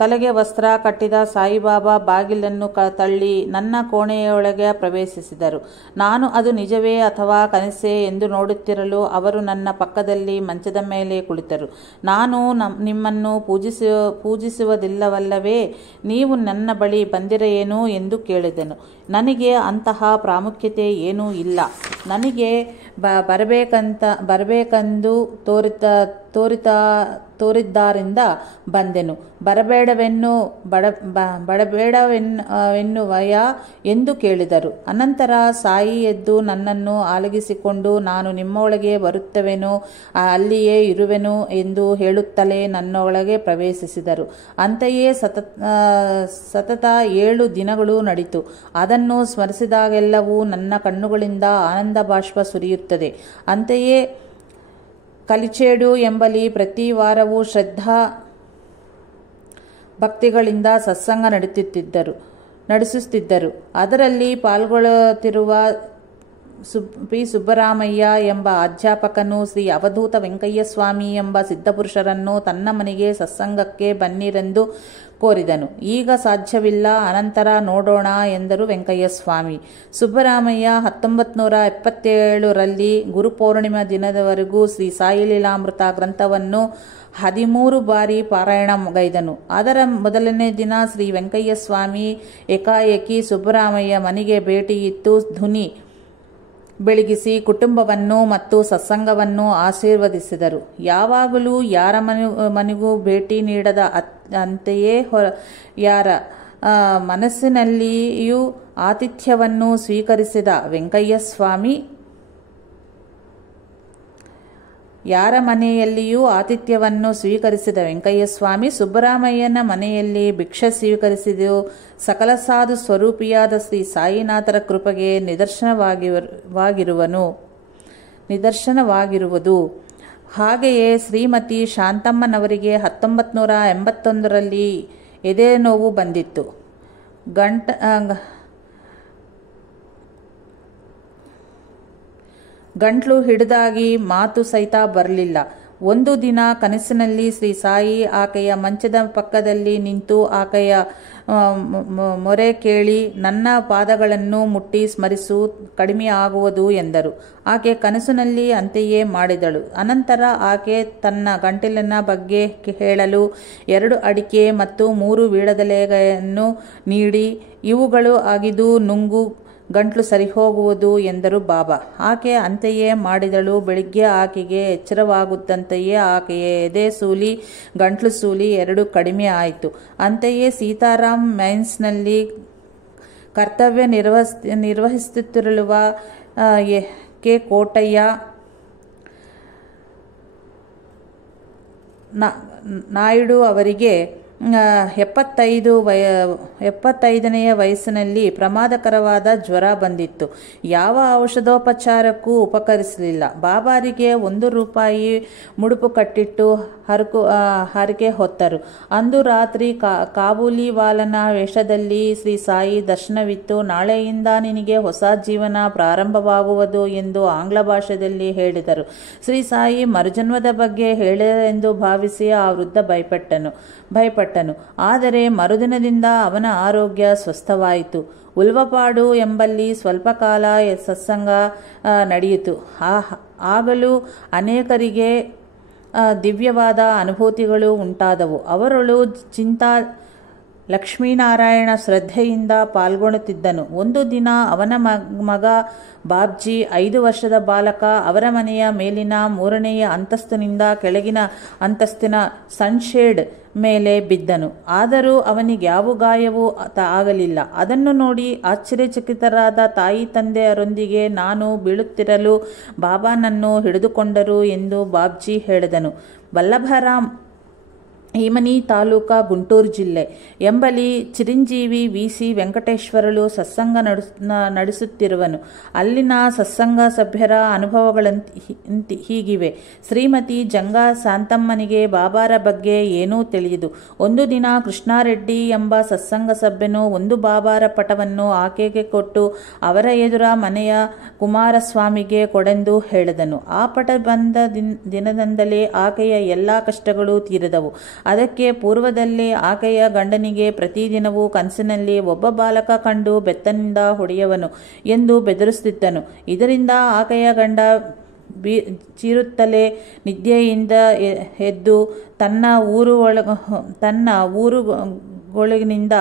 ತಲೆಗೆ ವಸ್ತ್ರ ಕಟ್ಟಿದ ಸಾಯಿಬಾಬಾ ಬಾಗಿಲನ್ನು ತಳ್ಳಿ ನನ್ನ ಕೋಣೆಯೊಳಗೆ ಪ್ರವೇಶಿಸಿದರು. ನಾನು ಅದು ನಿಜವೇ ಅಥವಾ ಕನಸೇ ಎಂದು ನೋಡುತ್ತಿರಲು ಅವರು ನನ್ನ ಪಕ್ಕದಲ್ಲಿ ಮಂಚದ ಮೇಲೆ ಕುಳಿತರು. ನಾನು ನಿಮ್ಮನ್ನು ಪೂಜಿಸುವುದಿಲ್ಲವಲ್ಲವೇ? ನೀವು ನನ್ನ ಬಳಿ ಬಂದಿರೇನು ಎಂದು ಕೇಳಿದೆನು. ನನಗೆ ಅಂತಹ ಪ್ರಾಮುಖ್ಯತೆ ಏನೂ ಇಲ್ಲ. ನನಗೆ ಬರಬೇಕೆಂದು ತೋರಿದ್ದರಿಂದ ಬಂದೆನು. ಬಡಬೇಡವೆನ್ನುವಯ ಎಂದು ಕೇಳಿದರು. ಅನಂತರ ಸಾಯಿ ಎದ್ದು ನನ್ನನ್ನು ಆಲಗಿಸಿಕೊಂಡು, ನಾನು ನಿಮ್ಮೊಳಗೆ ಬರುತ್ತವೆನು, ಅಲ್ಲಿಯೇ ಇರುವೆನು ಎಂದು ಹೇಳುತ್ತಲೇ ನನ್ನೊಳಗೆ ಪ್ರವೇಶಿಸಿದರು. ಅಂತೆಯೇ ಸತತ 7 ದಿನಗಳು ನಡೀತು. ಅದನ್ನು ಸ್ಮರಿಸಿದಾಗೆಲ್ಲವೂ ನನ್ನ ಕಣ್ಣುಗಳಿಂದ ಆನಂದ ಬಾಷ್ಪ ಸುರಿಯುತ್ತದೆ. ಅಂತೆಯೇ ಕಲಿಚೇಡು ಎಂಬಲ್ಲಿ ಪ್ರತಿ ವಾರವೂ ಶ್ರದ್ಧಾ ಭಕ್ತಿಗಳಿಂದ ಸತ್ಸಂಗ ನಡೆಸುತ್ತಿದ್ದರು. ಅದರಲ್ಲಿ ಪಾಲ್ಗೊಳ್ಳುತ್ತಿರುವ ಪಿ ಸುಬ್ಬರಾಮಯ್ಯ ಎಂಬ ಅಧ್ಯಾಪಕನು ಶ್ರೀ ಅವಧೂತ ವೆಂಕಯ್ಯ ಸ್ವಾಮಿ ಎಂಬ ಸಿದ್ಧಪುರುಷರನ್ನು ತನ್ನ ಮನೆಗೆ ಸತ್ಸಂಗಕ್ಕೆ ಬನ್ನಿರೆಂದು ಕೋರಿದನು. ಈಗ ಸಾಧ್ಯವಿಲ್ಲ, ಅನಂತರ ನೋಡೋಣ ಎಂದರು ವೆಂಕಯ್ಯ ಸ್ವಾಮಿ. ಸುಬ್ಬರಾಮಯ್ಯ 1977ರಲ್ಲಿ ಗುರುಪೌರ್ಣಿಮಾ ದಿನದವರೆಗೂ ಶ್ರೀ ಸಾಯಿಲೀಲಾಮೃತ ಗ್ರಂಥವನ್ನು 13 ಬಾರಿ ಪಾರಾಯಣಗೈದನು. ಅದರ ಮೊದಲನೇ ದಿನ ಶ್ರೀ ವೆಂಕಯ್ಯ ಸ್ವಾಮಿ ಏಕಾಏಕಿ ಸುಬ್ಬರಾಮಯ್ಯ ಮನೆಗೆ ಭೇಟಿಯಿತ್ತು ಧ್ವನಿ ಬೆಳಗಿಸಿ ಕುಟುಂಬವನ್ನು ಮತ್ತು ಸತ್ಸಂಗವನ್ನು ಆಶೀರ್ವದಿಸಿದರು. ಯಾವಾಗಲೂ ಯಾರ ಮನೆಗೂ ಭೇಟಿ ನೀಡದ ಅಂತೆಯೇ ಯಾರ ಮನಸ್ಸಿನಲ್ಲಿಯೂ ಆತಿಥ್ಯವನ್ನು ಸ್ವೀಕರಿಸಿದ ವೆಂಕಯ್ಯ ಸ್ವಾಮಿ ಸುಬ್ಬರಾಮಯ್ಯನ ಮನೆಯಲ್ಲಿ ಭಿಕ್ಷೆ ಸ್ವೀಕರಿಸಿದ್ದು ಸಕಲ ಸಾಧು ಸ್ವರೂಪಿಯಾದ ಶ್ರೀ ಸಾಯಿನಾಥರ ಕೃಪೆಗೆ ನಿದರ್ಶನವಾಗಿರುವುದು. ಹಾಗೆಯೇ ಶ್ರೀಮತಿ ಶಾಂತಮ್ಮನವರಿಗೆ 1981ರಲ್ಲಿ ಎದೆ ನೋವು ಬಂದಿತ್ತು. ಗಂಟ್ಲು ಹಿಡಿದಾಗಿ ಮಾತು ಸಹಿತ ಬರಲಿಲ್ಲ. ಒಂದು ದಿನ ಕನಸಿನಲ್ಲಿ ಶ್ರೀ ಸಾಯಿ ಆಕೆಯ ಮಂಚದ ಪಕ್ಕದಲ್ಲಿ ನಿಂತು ಆಕೆಯ ಮೊರೆ ಕೇಳಿ, ನನ್ನ ಪಾದಗಳನ್ನು ಮುಟ್ಟಿ ಸ್ಮರಿಸು, ಕಡಿಮೆ ಆಗುವುದು ಎಂದರು. ಆಕೆ ಕನಸಿನಲ್ಲಿ ಅಂತೆಯೇ ಮಾಡಿದಳು. ಅನಂತರ ಆಕೆ ತನ್ನ ಗಂಟಲಿನ ಬಗ್ಗೆ ಹೇಳಲು 2 ಅಡಿಕೆ ಮತ್ತು 3 ವೀಳ್ಯದೆಲೆಯನ್ನು ನೀಡಿ, ಇವುಗಳು ಅಗಿದು ನುಂಗು, ಗಂಟ್ಲು ಸರಿಹೋಗುವುದು ಎಂದರು ಬಾಬಾ. ಆಕೆ ಅಂತೆಯೇ ಮಾಡಿದಳು. ಬೆಳಿಗ್ಗೆ ಆಕೆಗೆ ಎಚ್ಚರವಾಗುತ್ತಂತೆಯೇ ಆಕೆಯ ಎದೆ ಸೂಲಿ, ಗಂಟ್ಲು ಸೂಲಿ 2 ಕಡಿಮೆ ಆಯಿತು. ಅಂತೆಯೇ ಸೀತಾರಾಮ್ ಮೈನ್ಸ್ನಲ್ಲಿ ಕರ್ತವ್ಯ ನಿರ್ವಹಿಸುತ್ತಿರುವ ಕೆ ಕೋಟಯ್ಯ ನಾಯ್ಡು ಅವರಿಗೆ 75ನೆಯ ವಯಸ್ಸಿನಲ್ಲಿ ಪ್ರಮಾದಕರವಾದ ಜ್ವರ ಬಂದಿತ್ತು. ಯಾವ ಔಷಧೋಪಚಾರಕ್ಕೂ ಉಪಕರಿಸಲಿಲ್ಲ. ಬಾಬಾರಿಗೆ ₹1 ಮುಡುಪು ಕಟ್ಟಿಟ್ಟು ಹರಕೆ ಹೊತ್ತರು. ಅಂದು ರಾತ್ರಿ ಕಾಬೂಲಿವಾಲನ ವೇಷದಲ್ಲಿ ಶ್ರೀ ಸಾಯಿ ದರ್ಶನವಿತ್ತು. ನಾಳೆಯಿಂದ ನಿನಗೆ ಹೊಸ ಜೀವನ ಪ್ರಾರಂಭವಾಗುವುದು ಎಂದು ಆಂಗ್ಲ ಭಾಷೆಯಲ್ಲಿ ಹೇಳಿದರು. ಶ್ರೀ ಸಾಯಿ ಮರುಜನ್ಮದ ಬಗ್ಗೆ ಹೇಳಿದರೆಂದು ಭಾವಿಸಿ ಆ ವೃದ್ಧ ಭಯಪಟ್ಟನು. ಆದರೆ ಮರುದಿನದಿಂದ ಅವನ ಆರೋಗ್ಯ ಸ್ವಸ್ಥವಾಯಿತು. ಉಲ್ವಪಾಡು ಎಂಬಲ್ಲಿ ಸ್ವಲ್ಪ ಕಾಲ ಸತ್ಸಂಗ ನಡೆಯಿತು. ಆಗಲೂ ಅನೇಕರಿಗೆ ದಿವ್ಯವಾದ ಅನುಭೂತಿಗಳು ಉಂಟಾದವು. ಅವರೊಳು ಚಿಂತಾ ಲಕ್ಷ್ಮೀನಾರಾಯಣ ಶ್ರದ್ಧೆಯಿಂದ ಪಾಲ್ಗೊಳ್ಳುತ್ತಿದ್ದನು. ಒಂದು ದಿನ ಅವನ ಮಗ ಬಾಬ್ಜಿ 5 ವರ್ಷದ ಬಾಲಕ ಅವರ ಮನೆಯ ಮೇಲಿನ 3ನೆಯ ಅಂತಸ್ತಿನಿಂದ ಕೆಳಗಿನ ಅಂತಸ್ತಿನ ಸನ್ಶೇಡ್ ಮೇಲೆ ಬಿದ್ದನು. ಆದರೂ ಅವನಿಗ್ಯಾವ ಗಾಯವೂ ಆಗಲಿಲ್ಲ. ಅದನ್ನು ನೋಡಿ ಆಶ್ಚರ್ಯಚಕಿತರಾದ ತಾಯಿ ತಂದೆಯರೊಂದಿಗೆ ನಾನು ಬೀಳುತ್ತಿರಲು ಬಾಬಾನನ್ನು ಹಿಡಿದುಕೊಂಡರು ಎಂದು ಬಾಬ್ಜಿ ಹೇಳಿದನು. ವಲ್ಲಭರಾಮ್ ಈಮನಿ ತಾಲೂಕಾ ಗುಂಟೂರು ಜಿಲ್ಲೆ ಎಂಬಲ್ಲಿ ಚಿರಂಜೀವಿ ವಿ.ಸಿ. ವೆಂಕಟೇಶ್ವರಲು ಸತ್ಸಂಗ ನಡೆಸುತ್ತಿರುವನು. ಅಲ್ಲಿನ ಸತ್ಸಂಗ ಸಭ್ಯರ ಅನುಭವಗಳಂತ ಹೀಗಿವೆ. ಶ್ರೀಮತಿ ಜಂಗಾ ಶಾಂತಮ್ಮನಿಗೆ ಬಾಬಾರ ಬಗ್ಗೆ ಏನೂ ತಿಳಿಯದು. ಒಂದು ದಿನ ಕೃಷ್ಣಾರೆಡ್ಡಿ ಎಂಬ ಸತ್ಸಂಗ ಸಭ್ಯನು ಒಂದು ಬಾಬಾರ ಪಟವನ್ನು ಆಕೆಗೆ ಕೊಟ್ಟು ಅವರ ಎದುರ ಮನೆಯ ಕುಮಾರಸ್ವಾಮಿಗೆ ಕೊಡೆಂದು ಹೇಳಿದನು. ಆ ಪಟ ಬಂದ ದಿನದಿಂದಲೇ ಆಕೆಯ ಎಲ್ಲ ಕಷ್ಟಗಳು ತೀರಿದವು. ಅದಕ್ಕೆ ಪೂರ್ವದಲ್ಲೇ ಆಕೆಯ ಗಂಡನಿಗೆ ಪ್ರತಿದಿನವೂ ಕನಸಿನಲ್ಲಿ ಒಬ್ಬ ಬಾಲಕ ಕಂಡು ಬೆತ್ತನಿಂದ ಹೊಡೆಯುವನು ಎಂದು ಬೆದರಿಸುತ್ತಿದ್ದನು. ಇದರಿಂದ ಆಕೆಯ ಗಂಡ ಚೀರುತ್ತಲೇ ನಿದ್ದೆಯಿಂದ ಎದ್ದು ತನ್ನ ಊರು ಗೋಳಿನಿಂದ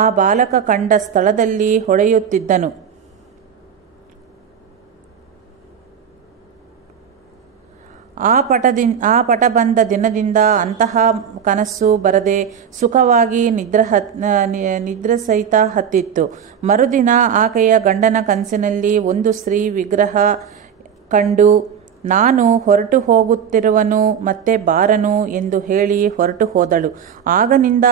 ಆ ಬಾಲಕ ಕಂಡ ಸ್ಥಳದಲ್ಲಿ ಹೊಡೆಯುತ್ತಿದ್ದನು. ಆ ಪಟ ಬಂದ ದಿನದಿಂದ ಅಂತಹ ಕನಸು ಬರದೆ ಸುಖವಾಗಿ ನಿದ್ರೆ ಸಹಿತ ಹತ್ತಿತ್ತು. ಮರುದಿನ ಆಕೆಯ ಗಂಡನ ಕನಸಿನಲ್ಲಿ ಒಂದು ಸ್ತ್ರೀ ವಿಗ್ರಹ ಕಂಡು ನಾನು ಹೊರಟು ಹೋಗುತ್ತಿರುವನು, ಮತ್ತೆ ಬಾರನು ಎಂದು ಹೇಳಿ ಹೊರಟು ಹೋದಳು. ಆಗನಿಂದ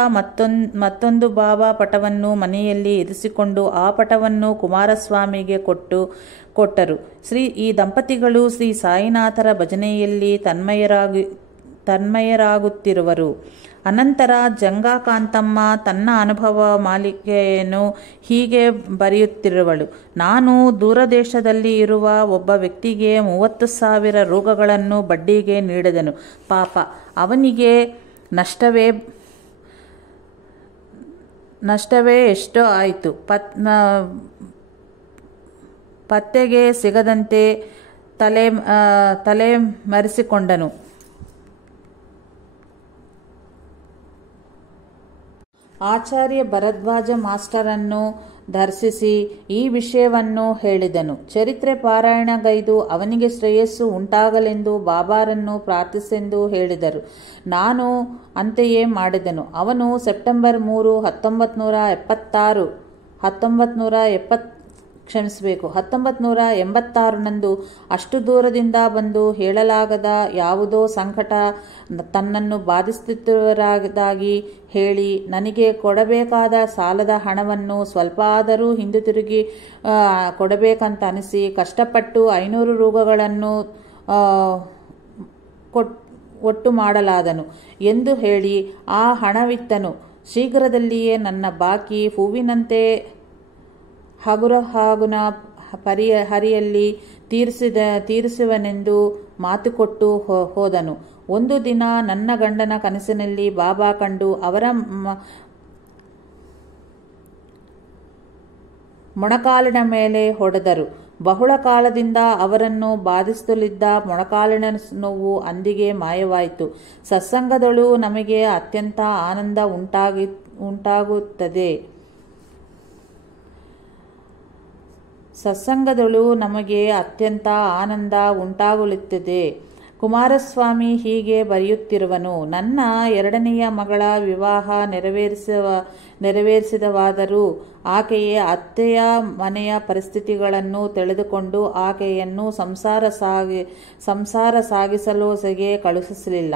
ಮತ್ತೊಂದು ಬಾಬಾ ಪಟವನ್ನು ಮನೆಯಲ್ಲಿ ಇರಿಸಿಕೊಂಡು ಆ ಪಟವನ್ನು ಕುಮಾರಸ್ವಾಮಿಗೆ ಕೊಟ್ಟರು. ಈ ದಂಪತಿಗಳು ಶ್ರೀ ಸಾಯಿನಾಥರ ಭಜನೆಯಲ್ಲಿ ತನ್ಮಯರಾಗುತ್ತಿರುವರು. ಅನಂತರ ಜಂಗಾಕಾಂತಮ್ಮ ತನ್ನ ಅನುಭವ ಮಾಲಿಕೆಯನ್ನು ಹೀಗೆ ಬರೆಯುತ್ತಿರುವಳು. ನಾನು ದೂರದೇಶದಲ್ಲಿ ಇರುವ ಒಬ್ಬ ವ್ಯಕ್ತಿಗೆ 30,000 ರೂಗಳನ್ನು ಬಡ್ಡಿಗೆ ನೀಡಿದನು. ಪಾಪ, ಅವನಿಗೆ ನಷ್ಟವೇ ಎಷ್ಟೋ ಆಯಿತು. ಪತ್ತೆಗೆ ಸಿಗದಂತೆ ತಲೆ ಮರೆಸಿಕೊಂಡನು. ಆಚಾರ್ಯ ಭರದ್ವಾಜ ಮಾಸ್ಟರನ್ನು ದರ್ಶಿಸಿ ಈ ವಿಷಯವನ್ನು ಹೇಳಿದನು. ಚರಿತ್ರೆ ಪಾರಾಯಣಗೈದು ಅವನಿಗೆ ಶ್ರೇಯಸ್ಸು ಉಂಟಾಗಲೆಂದು ಬಾಬಾರನ್ನು ಪ್ರಾರ್ಥಿಸೆಂದು ಹೇಳಿದರು. ನಾನು ಅಂತೆಯೇ ಮಾಡಿದನು. ಅವನು ಸೆಪ್ಟೆಂಬರ್ 3, 1986 ಅಷ್ಟು ದೂರದಿಂದ ಬಂದು ಹೇಳಲಾಗದ ಯಾವುದೋ ಸಂಕಟ ತನ್ನನ್ನು ಬಾಧಿಸುತ್ತಿರುವುದಾಗಿ ಹೇಳಿ ನನಗೆ ಕೊಡಬೇಕಾದ ಸಾಲದ ಹಣವನ್ನು ಸ್ವಲ್ಪ ಆದರೂ ಹಿಂದಿರುಗಿ ಕೊಡಬೇಕಂತ ಅನಿಸಿ ಕಷ್ಟಪಟ್ಟು 500 ರೂಗಳನ್ನು ಒಟ್ಟು ಮಾಡಲಾದನು ಎಂದು ಹೇಳಿ ಆ ಹಣವಿತ್ತನು. ಶೀಘ್ರದಲ್ಲಿಯೇ ನನ್ನ ಬಾಕಿ ಹೂವಿನಂತೆ ಹಗುನ ಹರಿಯಲ್ಲಿ ತೀರಿಸುವನೆಂದು ಮಾತುಕೊಟ್ಟು ಹೋದನು. ಒಂದು ದಿನ ನನ್ನ ಗಂಡನ ಕನಸಿನಲ್ಲಿ ಬಾಬಾ ಕಂಡು ಅವರ ಮೊಣಕಾಲಿನ ಮೇಲೆ ಹೊಡೆದರು. ಬಹಳ ಕಾಲದಿಂದ ಅವರನ್ನು ಬಾಧಿಸುತ್ತಲಿದ್ದ ಮೊಣಕಾಲಿನ ನೋವು ಅಂದಿಗೆ ಮಾಯವಾಯಿತು. ಸತ್ಸಂಗದಳು ನಮಗೆ ಅತ್ಯಂತ ಆನಂದ ಉಂಟಾಗುತ್ತದೆ. ಕುಮಾರಸ್ವಾಮಿ ಹೀಗೆ ಬರೆಯುತ್ತಿರುವನು. ನನ್ನ 2ನೆಯ ಮಗಳ ವಿವಾಹ ನೆರವೇರಿಸಿದವಾದರೂ ಆಕೆಯ ಅತ್ತೆಯ ಮನೆಯ ಪರಿಸ್ಥಿತಿಗಳನ್ನು ತಿಳಿದುಕೊಂಡು ಆಕೆಯನ್ನು ಸಂಸಾರ ಸಾಗಿಸಲೋಸೆಗೆ ಕಳುಹಿಸಲಿಲ್ಲ.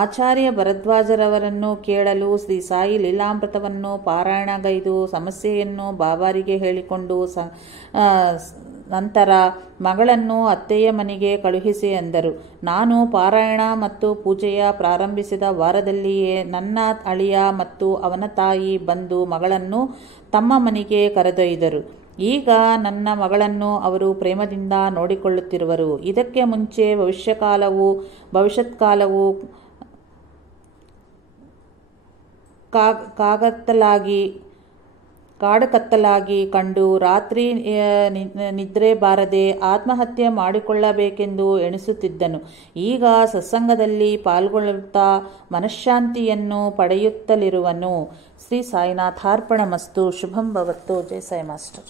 ಆಚಾರ್ಯ ಭರದ್ವಾಜರವರನ್ನು ಕೇಳಲು ಶ್ರೀ ಸಾಯಿ ಲೀಲಾಮೃತವನ್ನು ಪಾರಾಯಣಗೈದು ಸಮಸ್ಯೆಯನ್ನು ಬಾಬಾರಿಗೆ ಹೇಳಿಕೊಂಡು ನಂತರ ಮಗಳನ್ನು ಅತ್ತೆಯ ಮನೆಗೆ ಕಳುಹಿಸಿ ಎಂದರು. ನಾನು ಪಾರಾಯಣ ಮತ್ತು ಪೂಜೆಯ ಪ್ರಾರಂಭಿಸಿದ ವಾರದಲ್ಲಿಯೇ ನನ್ನ ಅಳಿಯ ಮತ್ತು ಅವನ ತಾಯಿ ಬಂದು ಮಗಳನ್ನು ತಮ್ಮ ಮನೆಗೆ ಕರೆದೊಯ್ದರು. ಈಗ ನನ್ನ ಮಗಳನ್ನು ಅವರು ಪ್ರೇಮದಿಂದ ನೋಡಿಕೊಳ್ಳುತ್ತಿರುವರು. ಇದಕ್ಕೆ ಮುಂಚೆ ಭವಿಷ್ಯತ್ಕಾಲವು ಕಾಡುಕತ್ತಲಾಗಿ ಕಂಡು ರಾತ್ರಿ ನಿದ್ರೆ ಬಾರದೆ ಆತ್ಮಹತ್ಯೆ ಮಾಡಿಕೊಳ್ಳಬೇಕೆಂದು ಎಣಿಸುತ್ತಿದ್ದನು. ಈಗ ಸತ್ಸಂಗದಲ್ಲಿ ಪಾಲ್ಗೊಳ್ಳುತ್ತಾ ಮನಃಶಾಂತಿಯನ್ನು ಪಡೆಯುತ್ತಲಿರುವನು. ಶ್ರೀ ಸಾಯಿನಾಥಾರ್ಪಣಮಸ್ತು. ಶುಭಂ ಭವತ್ತು. ಜೈ ಸಾಯಿ ಮಾಸ್ಟರ್.